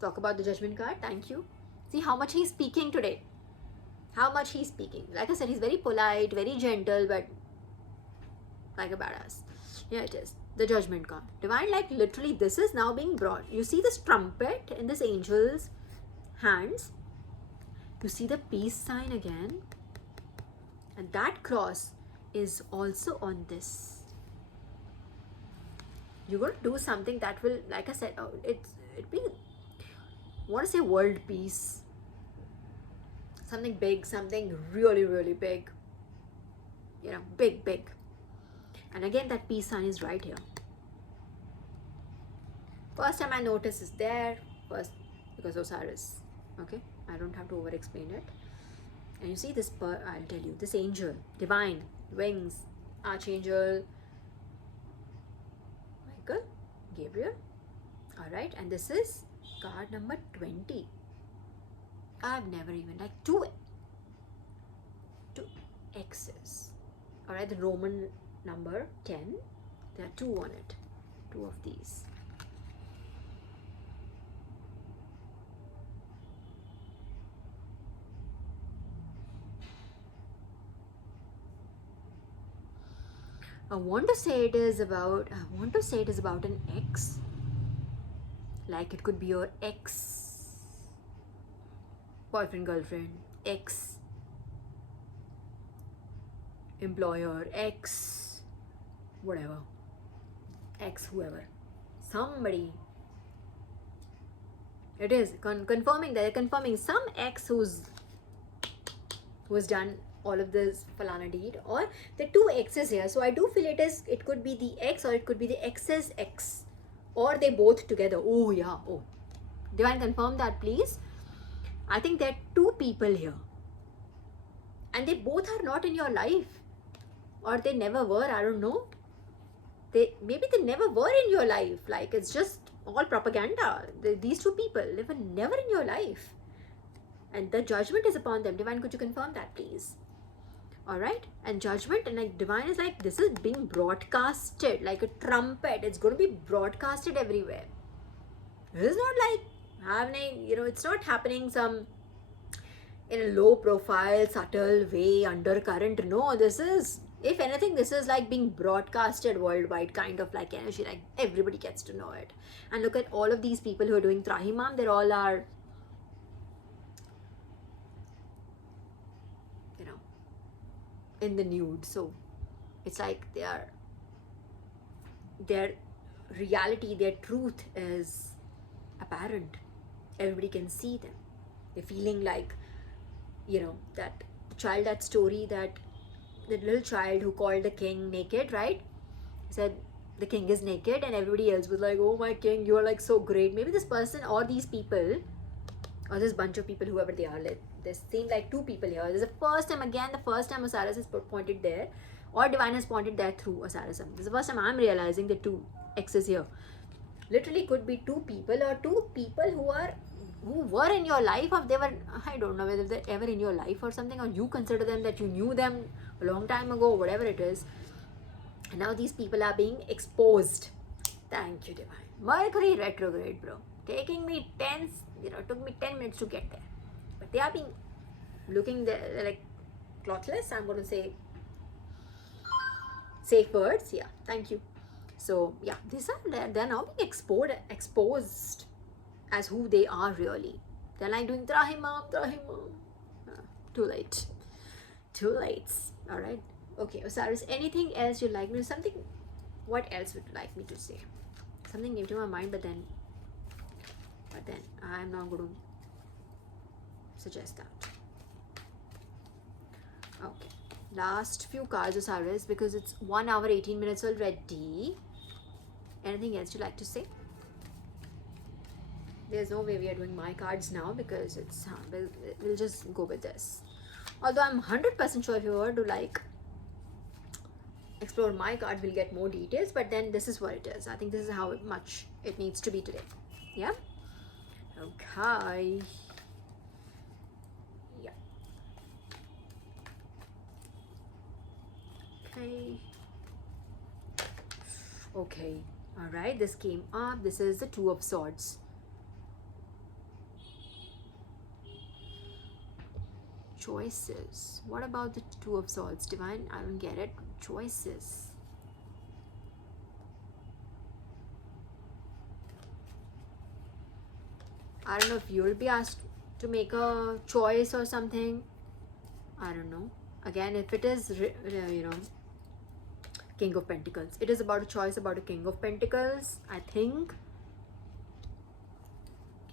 talk about the judgment card. Thank you. See how much he's speaking today. How much he's speaking. Like I said, he's very polite, very gentle, but like a badass. Here it is. The judgment card. Divine, like literally this is now being brought. You see this trumpet in this angel's hands. You see the peace sign again. And that cross is also on this. You're going to do something that will, like I said, it be, I want to say world peace. Something big, something really, really big. You know, big, big. And again, that peace sign is right here. First time I notice is there, first, because Osiris. Okay, I don't have to over explain it. And you see this, I'll tell you, this angel, divine, wings, archangel, Michael, Gabriel. Alright, and this is card number 20. I've never even, like two X's. Alright, the Roman number 10, there are two on it, two of these. I want to say it is about an ex. Like it could be your ex boyfriend, girlfriend, ex employer, ex whatever, ex whoever, somebody. It is confirming that they're confirming some ex who's done all of this falana deed, or the two X's here. So I do feel it could be the X, or it could be the X's X, or they both together. Oh yeah, oh. Divine, confirm that please. I think there are two people here. And they both are not in your life. Or they never were, I don't know. Maybe they never were in your life. Like it's just all propaganda. These two people, they were never in your life. And the judgment is upon them. Divine, could you confirm that please? Alright, and judgment, and like divine is like, this is being broadcasted like a trumpet. It's going to be broadcasted everywhere. It's not like happening, it's not happening some in a low profile, subtle way, undercurrent. No, this is, if anything, this is like being broadcasted worldwide, kind of like energy, like everybody gets to know it. And look at all of these people who are doing Trahimam, they all are, in the nude. So it's like their reality, their truth is apparent. Everybody can see them. They're feeling like, that child, that story, that the little child who called the king naked, right? He said the king is naked, and everybody else was like, oh my king, you are like so great. Maybe this person or these people, or this bunch of people, whoever they are, there seem like two people here. This is the first time Osiris is pointed there, or divine has pointed there through Osiris. This is the first time I'm realizing the two X's here. Literally could be two people, or two people who were in your life, or they were, I don't know whether they're ever in your life or something, or you consider them that you knew them a long time ago, whatever it is. And now these people are being exposed. Thank you, divine. Mercury retrograde, bro. Taking me took me 10 minutes to get there. But they are being, looking there like clothless. I'm going to say safe words. Yeah, thank you. So yeah, they're now being exposed as who they are really. They're like doing Trahimam. Too late. All right. Okay, Osiris, anything else you'd like me to, something, what else would you like me to say? Something came to my mind, but then I'm not going to suggest that. Okay, last few cards, Osiris, because it's 1 hour 18 minutes already. Anything else you'd like to say? There's no way we are doing my cards now, because it's we'll just go with this. Although I'm 100% sure if you were to like explore my card, we'll get more details, but then this is what it is. I think this is how much it needs to be today. Yeah. Okay. Yeah. Okay. All right. This came up. This is the Two of Swords. Choices. What about the Two of Swords, divine? I don't get it. Choices. I don't know if you'll be asked to make a choice or something. I don't know. Again, if it is, King of Pentacles, it is about a choice, about a King of Pentacles, I think.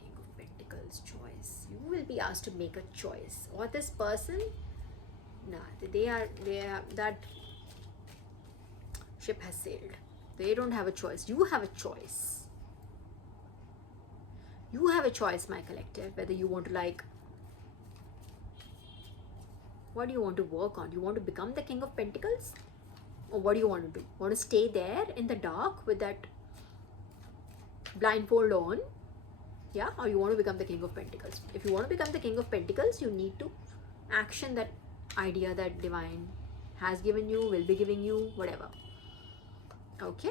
King of Pentacles, choice. You will be asked to make a choice. Or this person, they are, that ship has sailed. They don't have a choice. You have a choice. You have a choice, my collective, whether you want to what do you want to work on? You want to become the King of Pentacles? Or what do you want to do? Want to stay there in the dark with that blindfold on? Yeah? Or you want to become the King of Pentacles? If you want to become the King of Pentacles, you need to action that idea that divine has given you, will be giving you, whatever. Okay?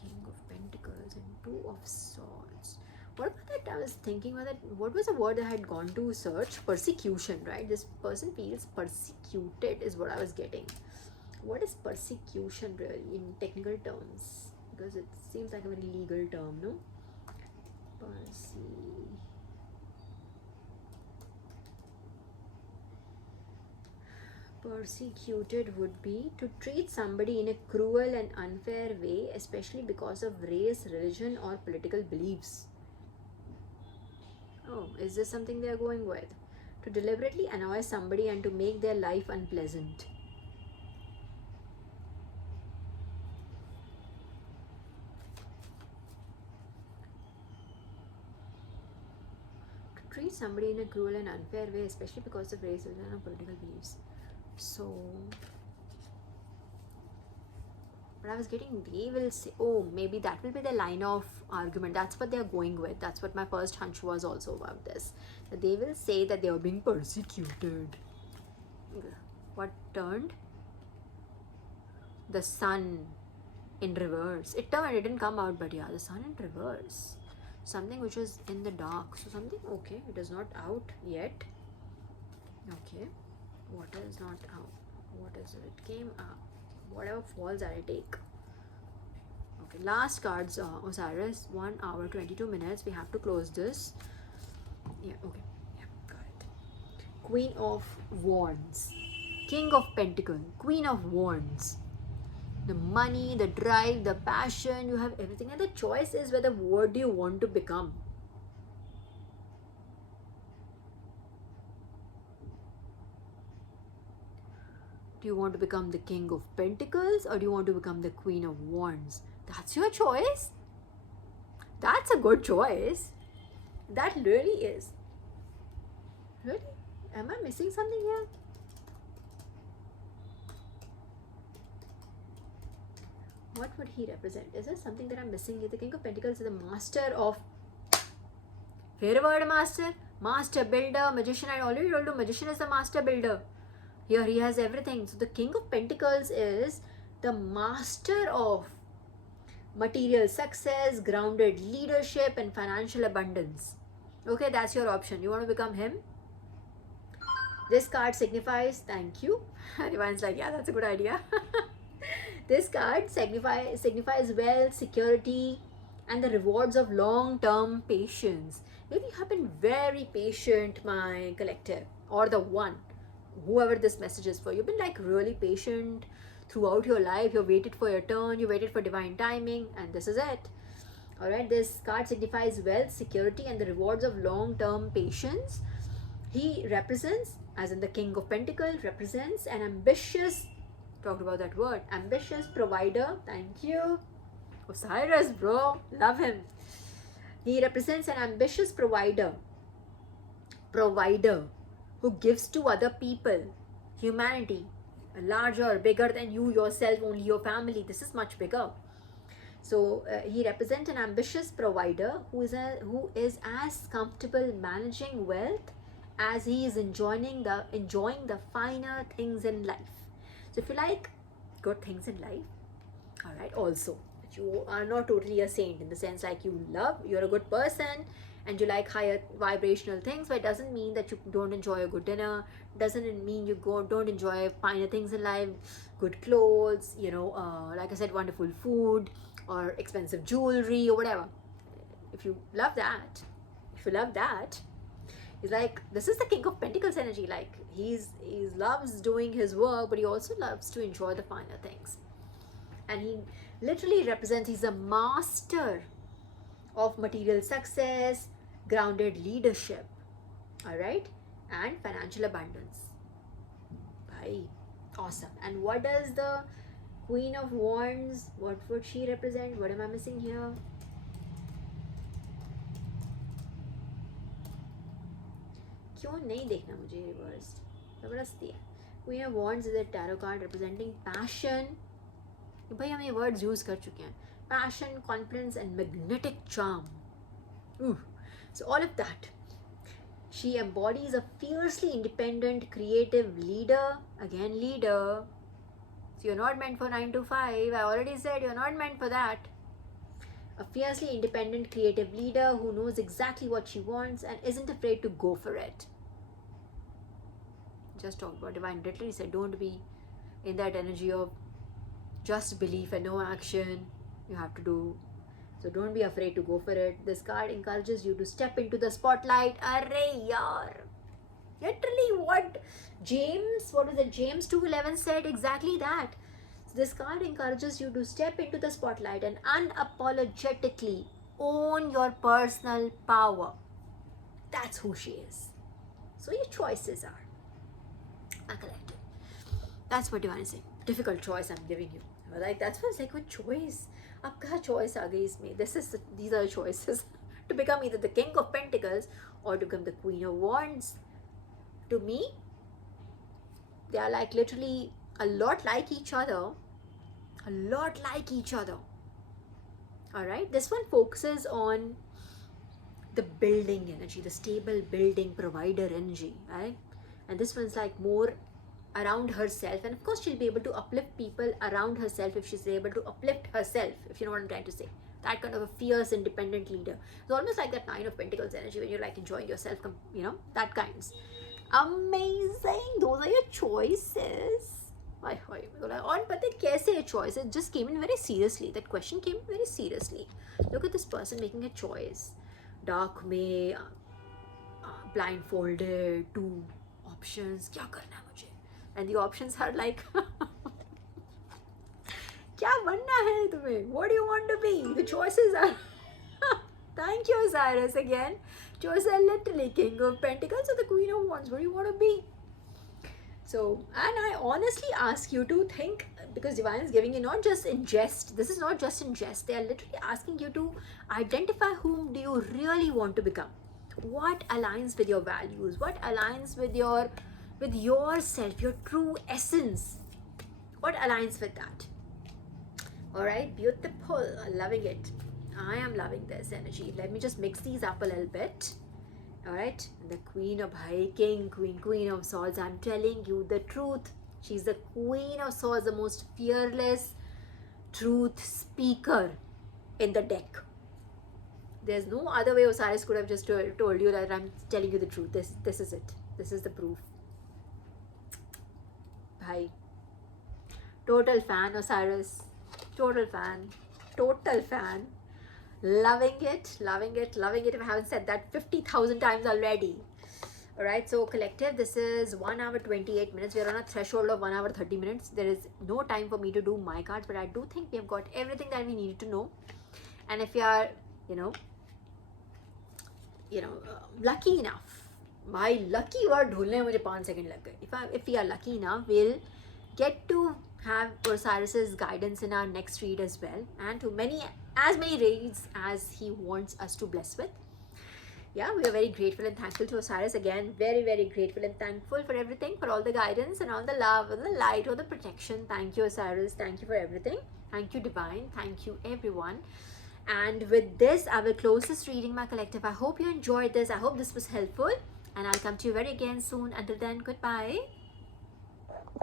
King of Pentacles and Two of Swords. What about that? I was thinking about that. What was the word I had gone to search? Persecution, right? This person feels persecuted is what I was getting. What is persecution really in technical terms? Because it seems like a very legal term, no? Persecuted would be to treat somebody in a cruel and unfair way, especially because of race, religion, or political beliefs. Oh, is this something they are going with? To deliberately annoy somebody and to make their life unpleasant. To treat somebody in a cruel and unfair way, especially because of race, religion, or political beliefs. So, but I was getting, they will say, oh, maybe that will be the line of argument. That's what they're going with. That's what my first hunch was also about this. That they will say that they are being persecuted. What turned? The sun in reverse. It turned, it didn't come out, but yeah, the sun in reverse. Something which was in the dark. So something, okay, it is not out yet. Okay. What is not out? What is it? It came out. Whatever falls, I'll take. Okay, last cards, Osiris. 1 hour, 22 minutes. We have to close this. Yeah, okay. Yeah, got it. Queen of Wands. King of Pentacles. Queen of Wands. The money, the drive, the passion, you have everything. And the choice is whether what do you want to become. Do you want to become the King of Pentacles or do you want to become the Queen of Wands? That's your choice. That's a good choice. That really is. Really? Am I missing something here? What would he represent? Is there something that I'm missing here? The King of Pentacles is the master of... Fair word, master. Master, builder, magician. I already told you, magician is the master builder. Here he has everything. So the King of Pentacles is the master of material success, grounded leadership, and financial abundance. Okay, that's your option. You want to become him? This card signifies, thank you. Divine's like, yeah, that's a good idea. This card signifies wealth, security, and the rewards of long-term patience. Maybe you have been very patient, my collective, or the one. Whoever this message is for, you've been like really patient throughout your life. You waited for your turn, you waited for divine timing, and this is it. All right, this card signifies wealth, security, and the rewards of long-term patience. He represents, as in the King of Pentacles, represents an ambitious, talked about that word, ambitious provider. Thank you, Osiris, bro, love him. He represents an ambitious provider who gives to other people, humanity, larger, bigger than you yourself, only your family. This is much bigger. So he represents an ambitious provider who is as comfortable managing wealth as he is enjoying the finer things in life. So if you like good things in life, all right, also you are not totally a saint in the sense like you're a good person and you like higher vibrational things, but it doesn't mean that you don't enjoy a good dinner. Doesn't mean you don't enjoy finer things in life, good clothes, like I said, wonderful food or expensive jewelry or whatever. If you love that, He's like, this is the King of Pentacles energy. Like he loves doing his work, but he also loves to enjoy the finer things. And he literally represents, he's a master of material success, grounded leadership, all right, and financial abundance. Bhai, awesome. And what does the Queen of Wands, what would she represent? What am I missing here? क्यों नहीं देखना मुझे reversed? जबरदस्ती है. Queen of Wands is a tarot card representing passion. भाई हम ये words use कर चुके हैं. Passion, confidence, and magnetic charm. Ooh. So all of that. She embodies a fiercely independent, creative leader. Again, leader. So you're not meant for 9 to 5. I already said you're not meant for that. A fiercely independent, creative leader who knows exactly what she wants and isn't afraid to go for it. Just talk about divine. Literally said, don't be in that energy of just belief and no action. You have to do. So don't be afraid to go for it. This card encourages you to step into the spotlight. Arre yaar. Literally what James 2:11 said, exactly that. So this card encourages you to step into the spotlight and unapologetically own your personal power. That's who she is. So your choices are a collective. That's what divine is saying. Difficult choice I'm giving you. Like that's what's like, what choice? Aapka choice aa gayi isme. These are the choices to become either the King of Pentacles or to become the Queen of Wands. To me, they are like literally a lot like each other. A lot like each other. Alright, this one focuses on the building energy, the stable building provider energy, right? And this one's like more around herself, and of course she'll be able to uplift people around herself if she's able to uplift herself, if you know what I'm trying to say. That kind of a fierce, independent leader. It's almost like that 9 of Pentacles energy when you're like enjoying yourself, you know, that kinds. Amazing. Those are your choices. On pata kaise choice? It just came in very seriously. That question came very seriously. Look at this person making a choice. Dark में blindfolded, 2 options. क्या करना है मुझे? And the options are like, क्या बनना है तुम्हें? What do you want to be? The choices are. Thank you, Osiris, again. Choices are literally King of Pentacles or the Queen of Wands. What do you want to be? So, and I honestly ask you to think, because divine is giving you not just in jest. This is not just in jest. They are literally asking you to identify whom do you really want to become. What aligns with your values? What aligns with yourself, your true essence? What aligns with that? All right, beautiful. Loving it. I am loving this energy. Let me just mix these up a little bit. All right, the Queen of Queen of Swords. I'm telling you the truth. She's the Queen of Swords, the most fearless truth speaker in the deck. There's no other way Osiris could have just told you that I'm telling you the truth. This is it. This is the proof. Bhai. Total fan, Osiris. Total fan. Total fan. Loving it, loving it, loving it. If I haven't said that 50,000 times already. Alright, so collective, this is 1 hour 28 minutes. We are on a threshold of 1 hour 30 minutes. There is no time for me to do my cards, but I do think we have got everything that we needed to know. And if you are, lucky enough, my lucky word ढूंढने में मुझे 5 seconds लग गए. If we are lucky enough, we'll get to have Osiris's guidance in our next read as well, and to as many reads as he wants us to bless with. Yeah, we are very grateful and thankful to Osiris again. Very, very grateful and thankful for everything, for all the guidance and all the love and the light or the protection. Thank you, Osiris. Thank you for everything. Thank you, Divine. Thank you, everyone. And with this, I will close this reading, my collective. I hope you enjoyed this. I hope this was helpful. And I'll come to you very again soon. Until then, goodbye.